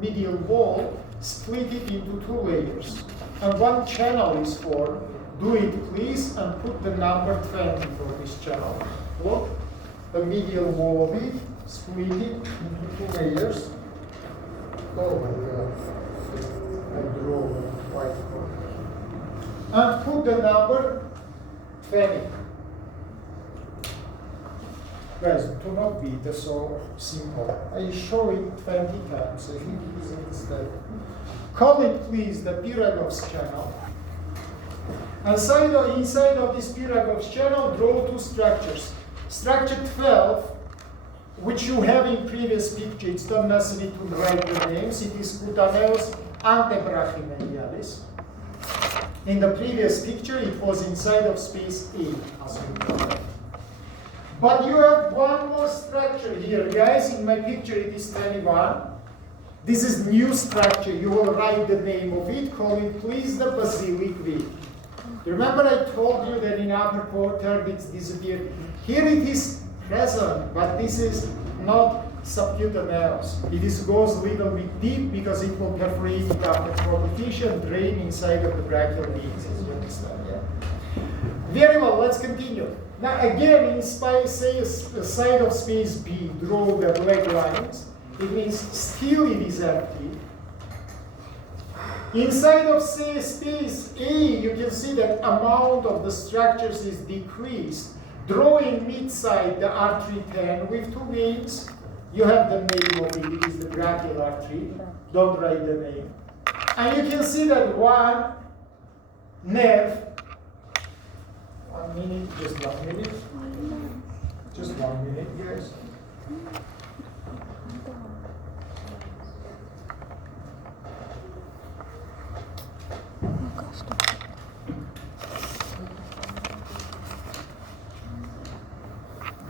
medial wall split it into 2 layers. And 1 channel is formed. Do it, please, and put the number 20 for this channel. Look, the medial wall of it, split it into 2 layers. Oh my God. I draw the white one. And put the number 20. Guys, do not be so simple. I show it 20 times. I think it is a mistake. Call it, please, the Pyragov's channel. And inside of this Pyragov's channel, draw 2 structures. Structure 12, which you have in previous picture, it's not necessary to write the names. It is cutaneus antebrachymedialis. In the previous picture, it was inside of space A, as you know. But you have 1 more structure here, guys. In my picture, it is 21. This is new structure. You will write the name of it. Call it, please, the basilic vein. Remember I told you that in upper quarter it's disappeared. Here it is present, but this is not subcutaneous. It goes a little bit deep because it will perforate it after propagation, drain inside of the brachial veins, as you understand. Yeah? Very well, let's continue. Now again, in side of space B, draw the black lines. It means still it is empty. Inside of space A, you can see that amount of the structures is decreased. Draw in mid-side the artery 10 with 2 veins. You have the name of it. It is the brachial artery. Don't write the name. And you can see that 1 nerve. 1 minute, just 1 minute. Just 1 minute, guys.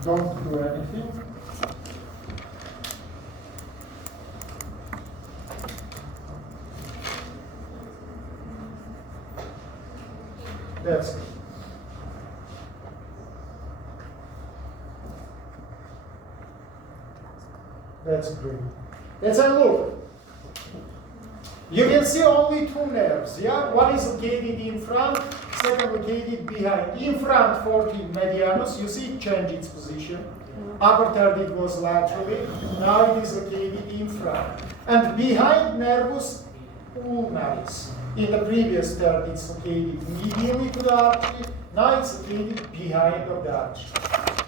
Don't do anything. That's it. That's great. Let's have a look. You can see only 2 nerves, yeah? One is located in front, second located behind. In front, 14 medianus, you see it changed its position. Upper third it was laterally, now it is located in front. And behind nervus ulnaris. In the previous third it's located medially to the artery, now it's located behind of the artery.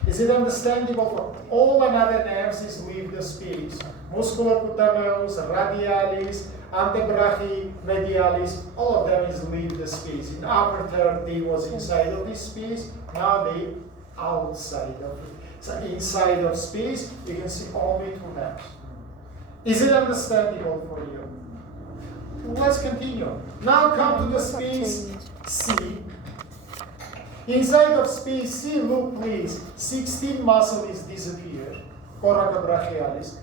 Is it understandable? All another nerves is leave the space. Musculocutaneus, radialis, antebrachymedialis, all of them is leave the space. In upper third, they was inside of this space, now they outside of it. So inside of space, you can see only 2 nerves. Is it understandable for you? Let's continue. Now come to the space C. Inside of space C, look please, 16 muscle is disappeared, coracobrachialis.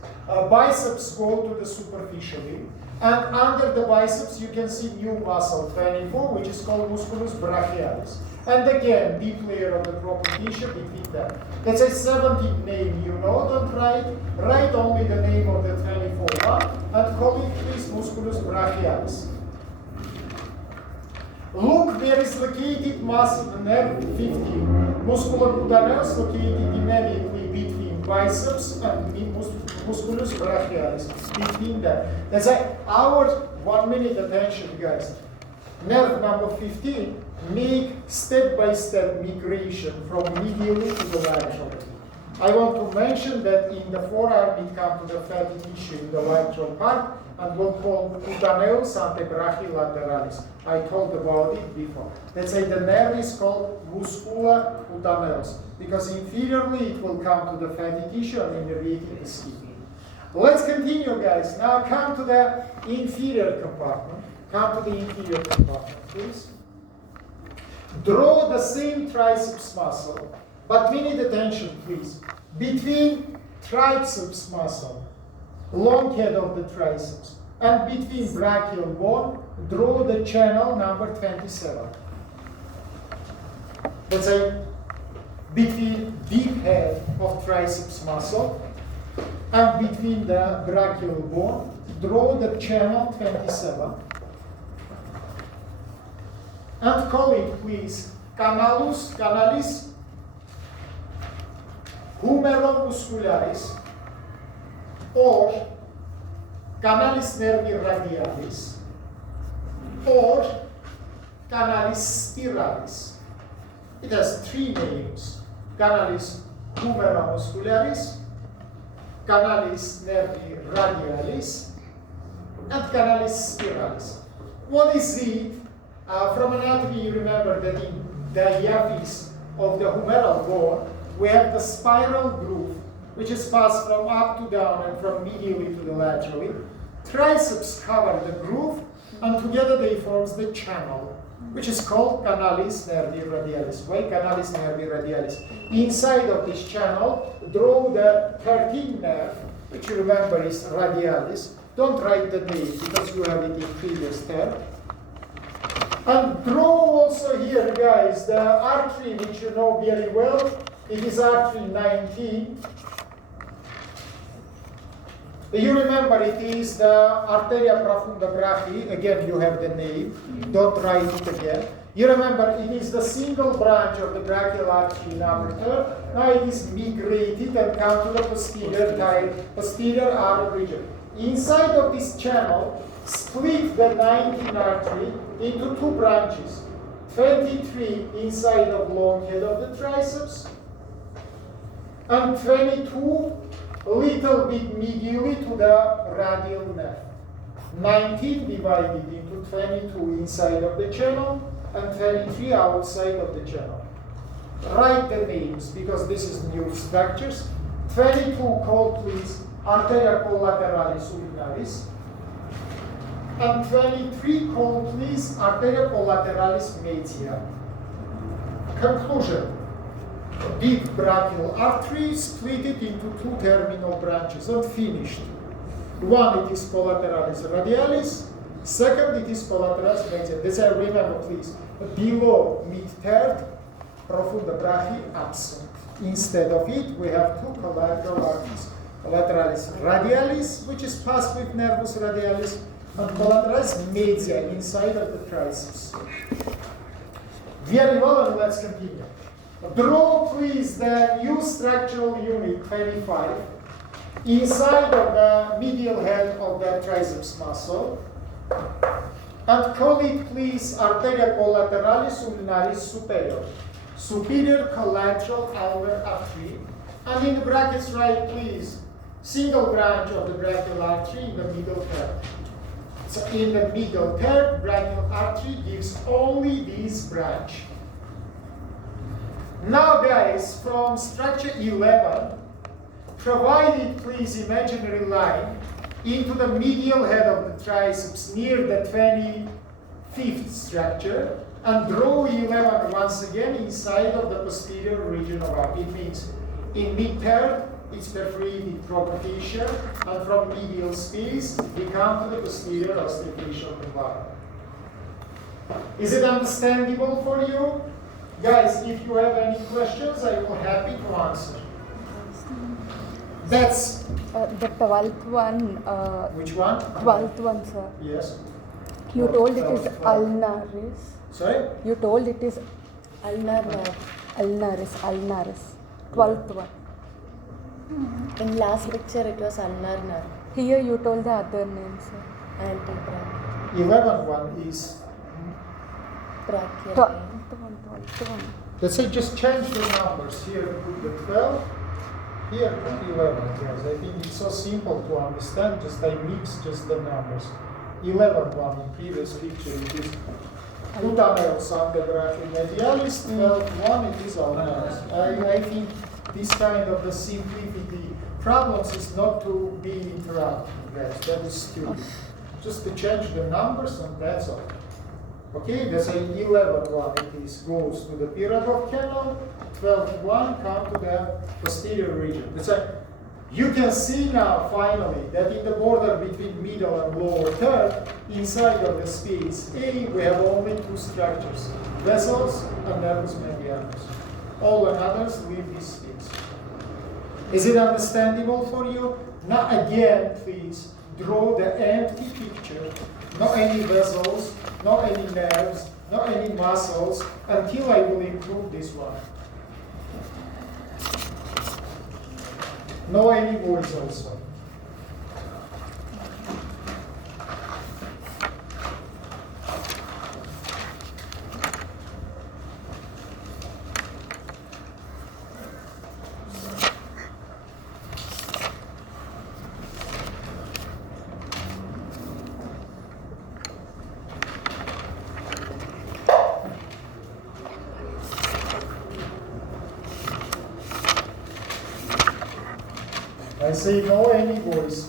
Biceps go to the superficially, And under the biceps, you can see new muscle, 24, which is called musculus brachialis. And again, deep layer of the proper tissue between them. Let's say 17 name you know, don't write. Write only the name of the 24 one and call it please musculus brachialis. Look where is located muscle nerve 15. Muscular putaneus located immediately between biceps and musculus brachialis. Between them. That's our 1 minute attention, guys. Nerve number 15 make step-by-step migration from medially to the lateral. I want to mention that in the forearm it comes to the fatty tissue in the lateral part and we'll call cutaneus antebrachilateralis. I told about it before. Let's say the nerve is called muscula cutaneus because inferiorly it will come to the fatty tissue and innervating the skin. Let's continue, guys. Now come to the inferior compartment. Come to the inferior compartment, please. Draw the same triceps muscle, but we need attention, please. Between triceps muscle, long head of the triceps, and between brachial bone, draw the channel number 27. Let's say between deep head of triceps muscle and between the brachial bone, draw the channel 27. And call it, please, canalis humerum muscularis or canalis nervi radialis or canalis spiralis. It has 3 names: canalis humerum muscularis, canalis nervi radialis, and canalis spiralis. What is it? From anatomy, you remember that in the diaphysis of the humeral bone, we have the spiral groove, which is passed from up to down and from medially to the laterally. Triceps cover the groove, and together they form the channel, which is called canalis nervi radialis. Why canalis nervi radialis? Inside of this channel, draw the 13th nerve, which you remember is radialis. Don't write the name because you have it in previous term. And draw also here, guys, the artery which you know very well. It is artery 19. You remember it is the arteria profunda brachii. Again, you have the name. Don't write it again. You remember it is the single branch of the brachial artery number 3. Now it is migrated and come to the posterior arm region. Inside of this channel, split the 19 artery into 2 branches. 23 inside of long head of the triceps, and 22 little bit medially to the radial nerve. 19 divided into 22 inside of the channel, and 23 outside of the channel. Write the names because this is new structures. 22 called please arteria collateralis ulnaris. And 23 called please arteria collateralis media. Conclusion. Deep brachial artery split it into 2 terminal branches and finished. One, it is collateralis radialis. Second, it is collateralis media. This I remember, please. Below mid-third, profunda brachii absent. Instead of it, we have 2 collateral arteries. Collateralis radialis, which is passed with nervus radialis, and collateralis media inside of the triceps. Very well, and let's continue. Draw, please, the new structural unit 25 inside of the medial head of the triceps muscle, and call it, please, arteria collateralis ulnaris superior, superior collateral ulnar artery, and in the brackets write, please, single branch of the brachial artery in the middle third. So in the middle third, brachial artery gives only this branch. Now, guys, from structure 11, provide please imaginary line into the medial head of the triceps near the 25th structure, and draw 11 once again inside of the posterior region of arm. It means in mid-third, it's perforated propagation, and from medial space, we come to the posterior ossification compartment. Is it understandable for you? Guys, if you have any questions, I will happy to answer. That's the 12th one. Which one? 12th one, sir. Yes. You told it is 12th. ulnaris. Sorry? You told it is ulnaris. 12th one. In last picture it was ulnar nerve. Here you told the other name, sir. Antebrachial. 11th one is. Brachial. 12th one. Let's say just change the numbers. Here put the 12, here put 11. Yes, I think it's so simple to understand. Just I mix just the numbers. 11 one in previous picture it is two tunnels antebrachial medialis, 12 one it is ulnaris. I think this kind of the simplicity problems is not to be interrupted, guys. That is stupid. Just to change the numbers and that's all. Okay, that's a 11 one it is goes to the pyramidal canal, 12 one come to the posterior region. That's a, you can see now finally that in the border between middle and lower third, inside of the space A, we have only two structures, vessels and nervus medianus. All the others leave this space. Is it understandable for you? Now again, please draw the empty picture. Not any vessels, not any nerves, not any muscles, until I will improve this one. No any voice also. I say no any voice.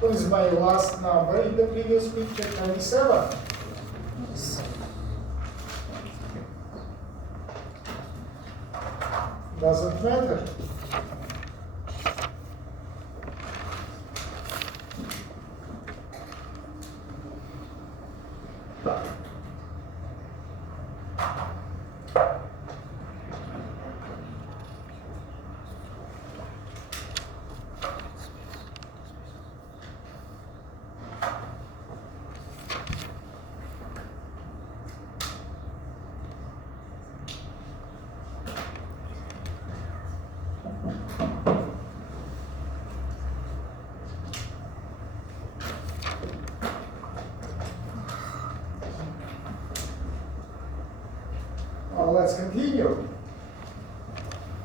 What is my last number in the previous picture? 27. Doesn't matter. continue.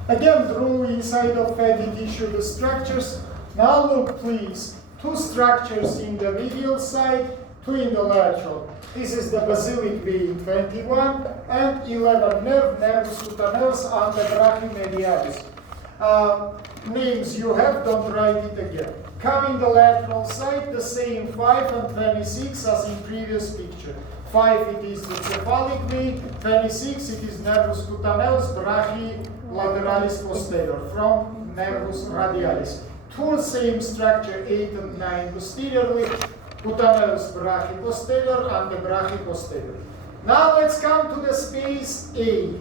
Again, draw inside of fatty tissue the structures. Now look, please. 2 structures in the medial side, 2 in the lateral. This is the basilic vein 21 and 11 nervus cutaneus and the brachymedialis. Names you have, don't write it again. Come in the lateral side, the same 5 and 26 as in previous picture. 5 it is the cephalic vein, 26 it is nervus cutaneus brachiolateralis posterior from nervus radialis. 2 same structure, 8 and 9 posteriorly, cutaneus brachioposterior and the brachioposterior. Now let's come to the space A.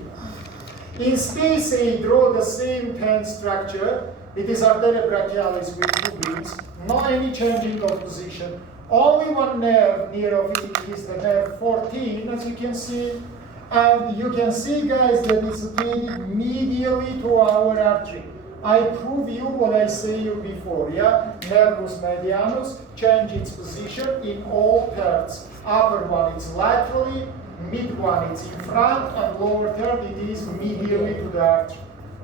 In space A, draw the same pen structure. It is arteria brachialis with 2 beats. No any changing of position. Only one nerve near of it is the nerve 14, as you can see. And you can see, guys, that it's located medially to our artery. I prove you what I say you before, yeah? Nervus medianus, change its position in all thirds. Upper one is laterally, mid one is in front, and lower third it is medially to the artery.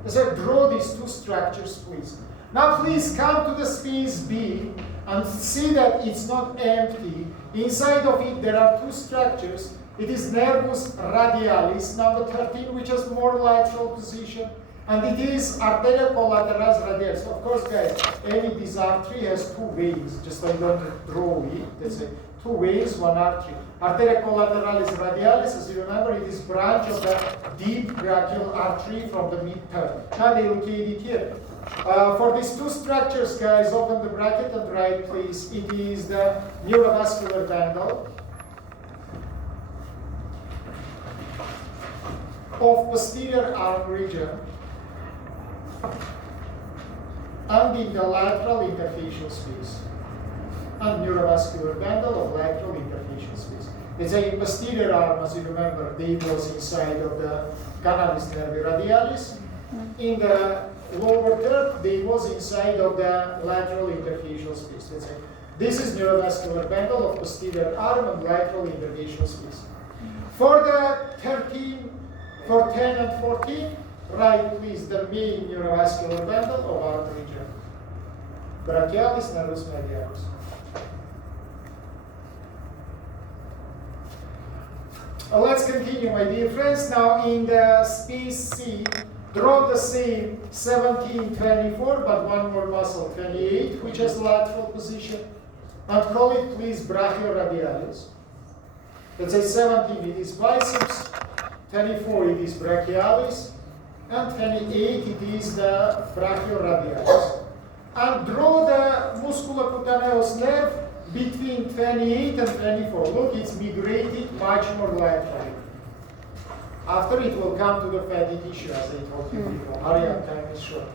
So draw these 2 structures, please. Now please come to the space B and see that it's not empty. Inside of it there are 2 structures. It is nervus radialis, number 13, which has more lateral position. And it is arteria collateralis radialis. Of course, guys, any this artery has 2 veins. Just I don't draw it. That's it. 2 veins, 1 artery. Arteria collateralis radialis, as you remember, it is branch of the deep brachial artery from the mid-third. Now they locate it here. For these 2 structures, guys, open the bracket and write, please. It is the neurovascular bundle of posterior arm region and in the lateral interfacial space, and neurovascular bundle of lateral interfacial space. It's a posterior arm, as you remember, they was inside of the canalis nervi radialis. In the lower third, they was inside of the lateral interfacial space. That's it. This is neurovascular bundle of posterior arm and lateral interfacial space. For the 10 and 14, write please the main neurovascular bundle of our region. Brachialis nervus medialis. Let's continue, my dear friends. Now in the space C, draw the same 17, 24, but one more muscle, 28, which has lateral position. And call it please brachioradialis. Let's say 17, it is biceps. 24, it is brachialis. And 28, it is the brachioradialis. And draw the musculocutaneous nerve between 28 and 24. Look, it's migrated much more laterally. After it will come to the fatty tissue, as I told you before. Hurry up, time is short.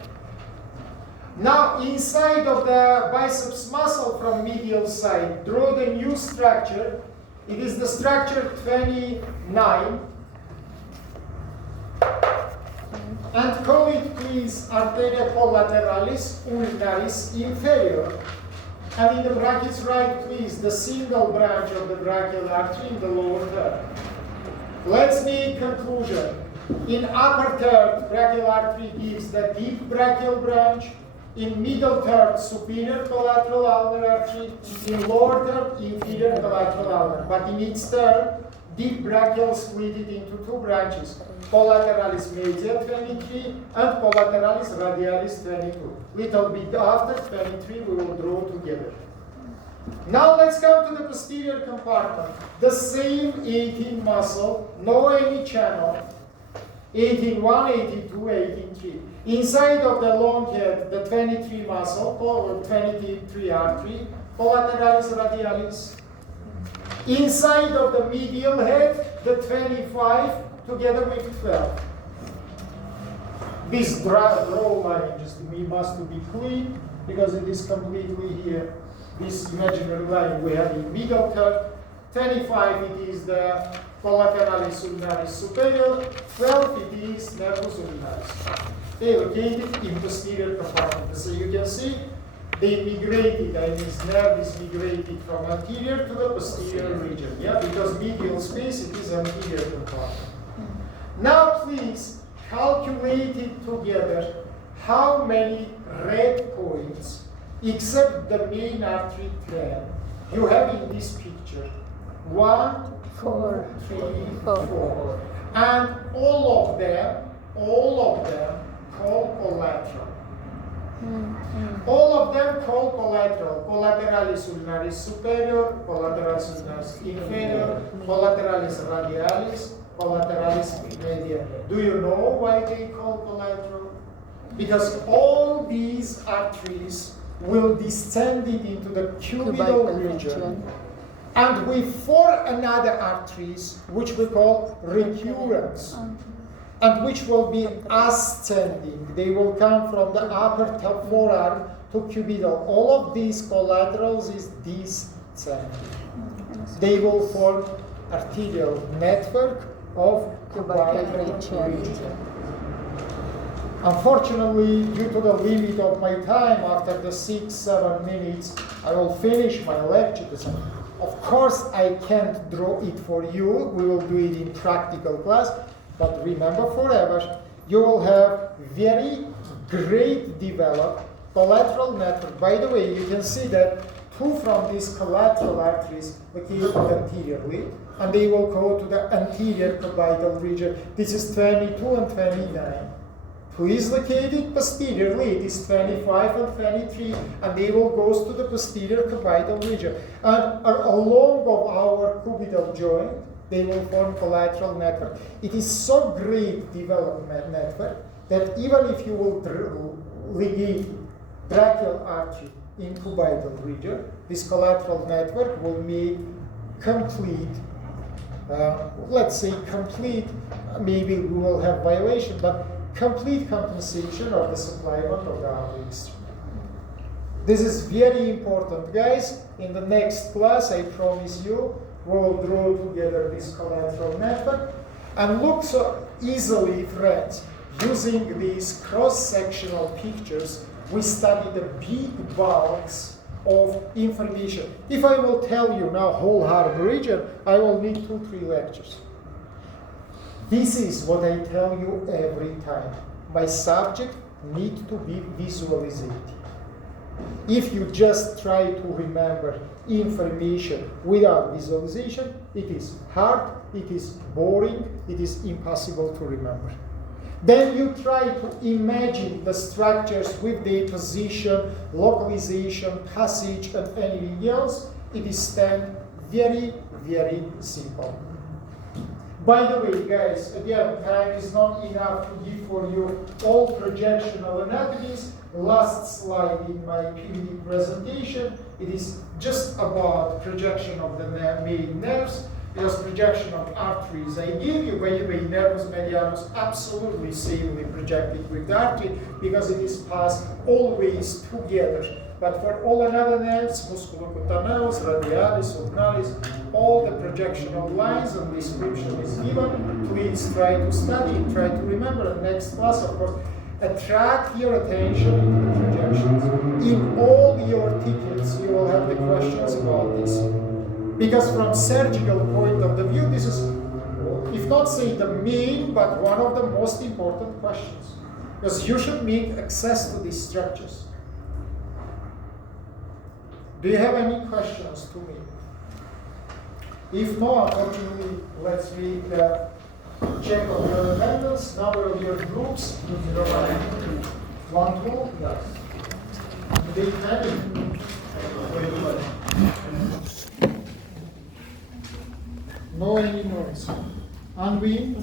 Now, inside of the biceps muscle from medial side, draw the new structure. It is the structure 29. And call it, please, arteria collateralis ulnaris inferior. And in the brackets write, please, the single branch of the brachial artery in the lower third. Let's make conclusion. In upper third, brachial artery gives the deep brachial branch. In middle third, superior collateral ulnar artery. In lower third, inferior collateral ulnar. But in each third, deep brachial split it into 2 branches. Collateralis medial 23 and collateralis radialis 22. Little bit after 23 we will draw together. Now let's come to the posterior compartment. The same 18 muscle, no any channel. 18-1, 18-2, 18-3. Inside of the long head, the 23 muscle, or 23 artery, collateralis radialis. Inside of the medial head, the 25 together with 12. This draw line we must be clean because it is completely here. This imaginary line we have in middle third. 25 it is the collateralis ulnaris superior. 12 it is nervus ulnaris. They located in posterior compartment. So you can see they migrated, and this nerve is migrated from anterior to the posterior region. Yeah, because medial space it is anterior compartment. Now please calculate it together how many red points, except the main artery 10, you have in this picture. 1, 2, 3, 4. And all of them called collateral. All of them called collateral. Collaterales ulnaris superior, collaterales ulnaris inferior, collaterales radialis, collaterales media. Do you know why they call collateral? Because all these arteries will descend into the cubital region, and we form another arteries which we call recurrents, and which will be ascending. They will come from the upper forearm to cubital. All of these collaterals is descending. They will form arterial network of cubital region. Unfortunately, due to the limit of my time, after the 6-7 minutes, I will finish my lecture. Of course, I can't draw it for you. We will do it in practical class. But remember forever, you will have very great developed collateral network. By the way, you can see that two from these collateral arteries located anteriorly, and they will go to the anterior cubital region. This is 22 and 29. Two is located posteriorly, it is 25 and 23, and they will go to the posterior cubital region. And along of our cubital joint, they will form collateral network. It is so great development network that even if you will ligate brachial artery in cubital region, this collateral network will make complete, let's say complete, maybe we will have violation, but complete compensation of the supplement of the arteries. This is very important, guys. In the next class, I promise you, we'll draw together this collateral network. And look so easily, friends, using these cross-sectional pictures, we study the big bulks of information. If I will tell you now whole heart region, I will need 2-3 lectures. This is what I tell you every time. My subject needs to be visualized. If you just try to remember information without visualization, it is hard, it is boring, it is impossible to remember. Then you try to imagine the structures with their position, localization, passage, and anything else. It is then very, very simple. By the way, guys, again, time is not enough to give for you all projectional anatomies. Last slide in my PVD presentation, it is just about projection of the main nerves. Because projection of arteries I give you, by the way, nervus medianus absolutely safely projected with the artery because it is passed always together. But for all another nerves, musculocutaneus, radialis, ulnaris, all the projection of lines and description is given. Please try to study, try to remember. Next class, of course, attract your attention to projections. In all your tickets, you will have the questions about this. Because from surgical point of the view, this is, if not say the main, but one of the most important questions. Because you should make access to these structures. Do you have any questions to me? If not, unfortunately, let's read the check of your attendance, number of your groups, 1, 2, yes. They have it. No any noise. And we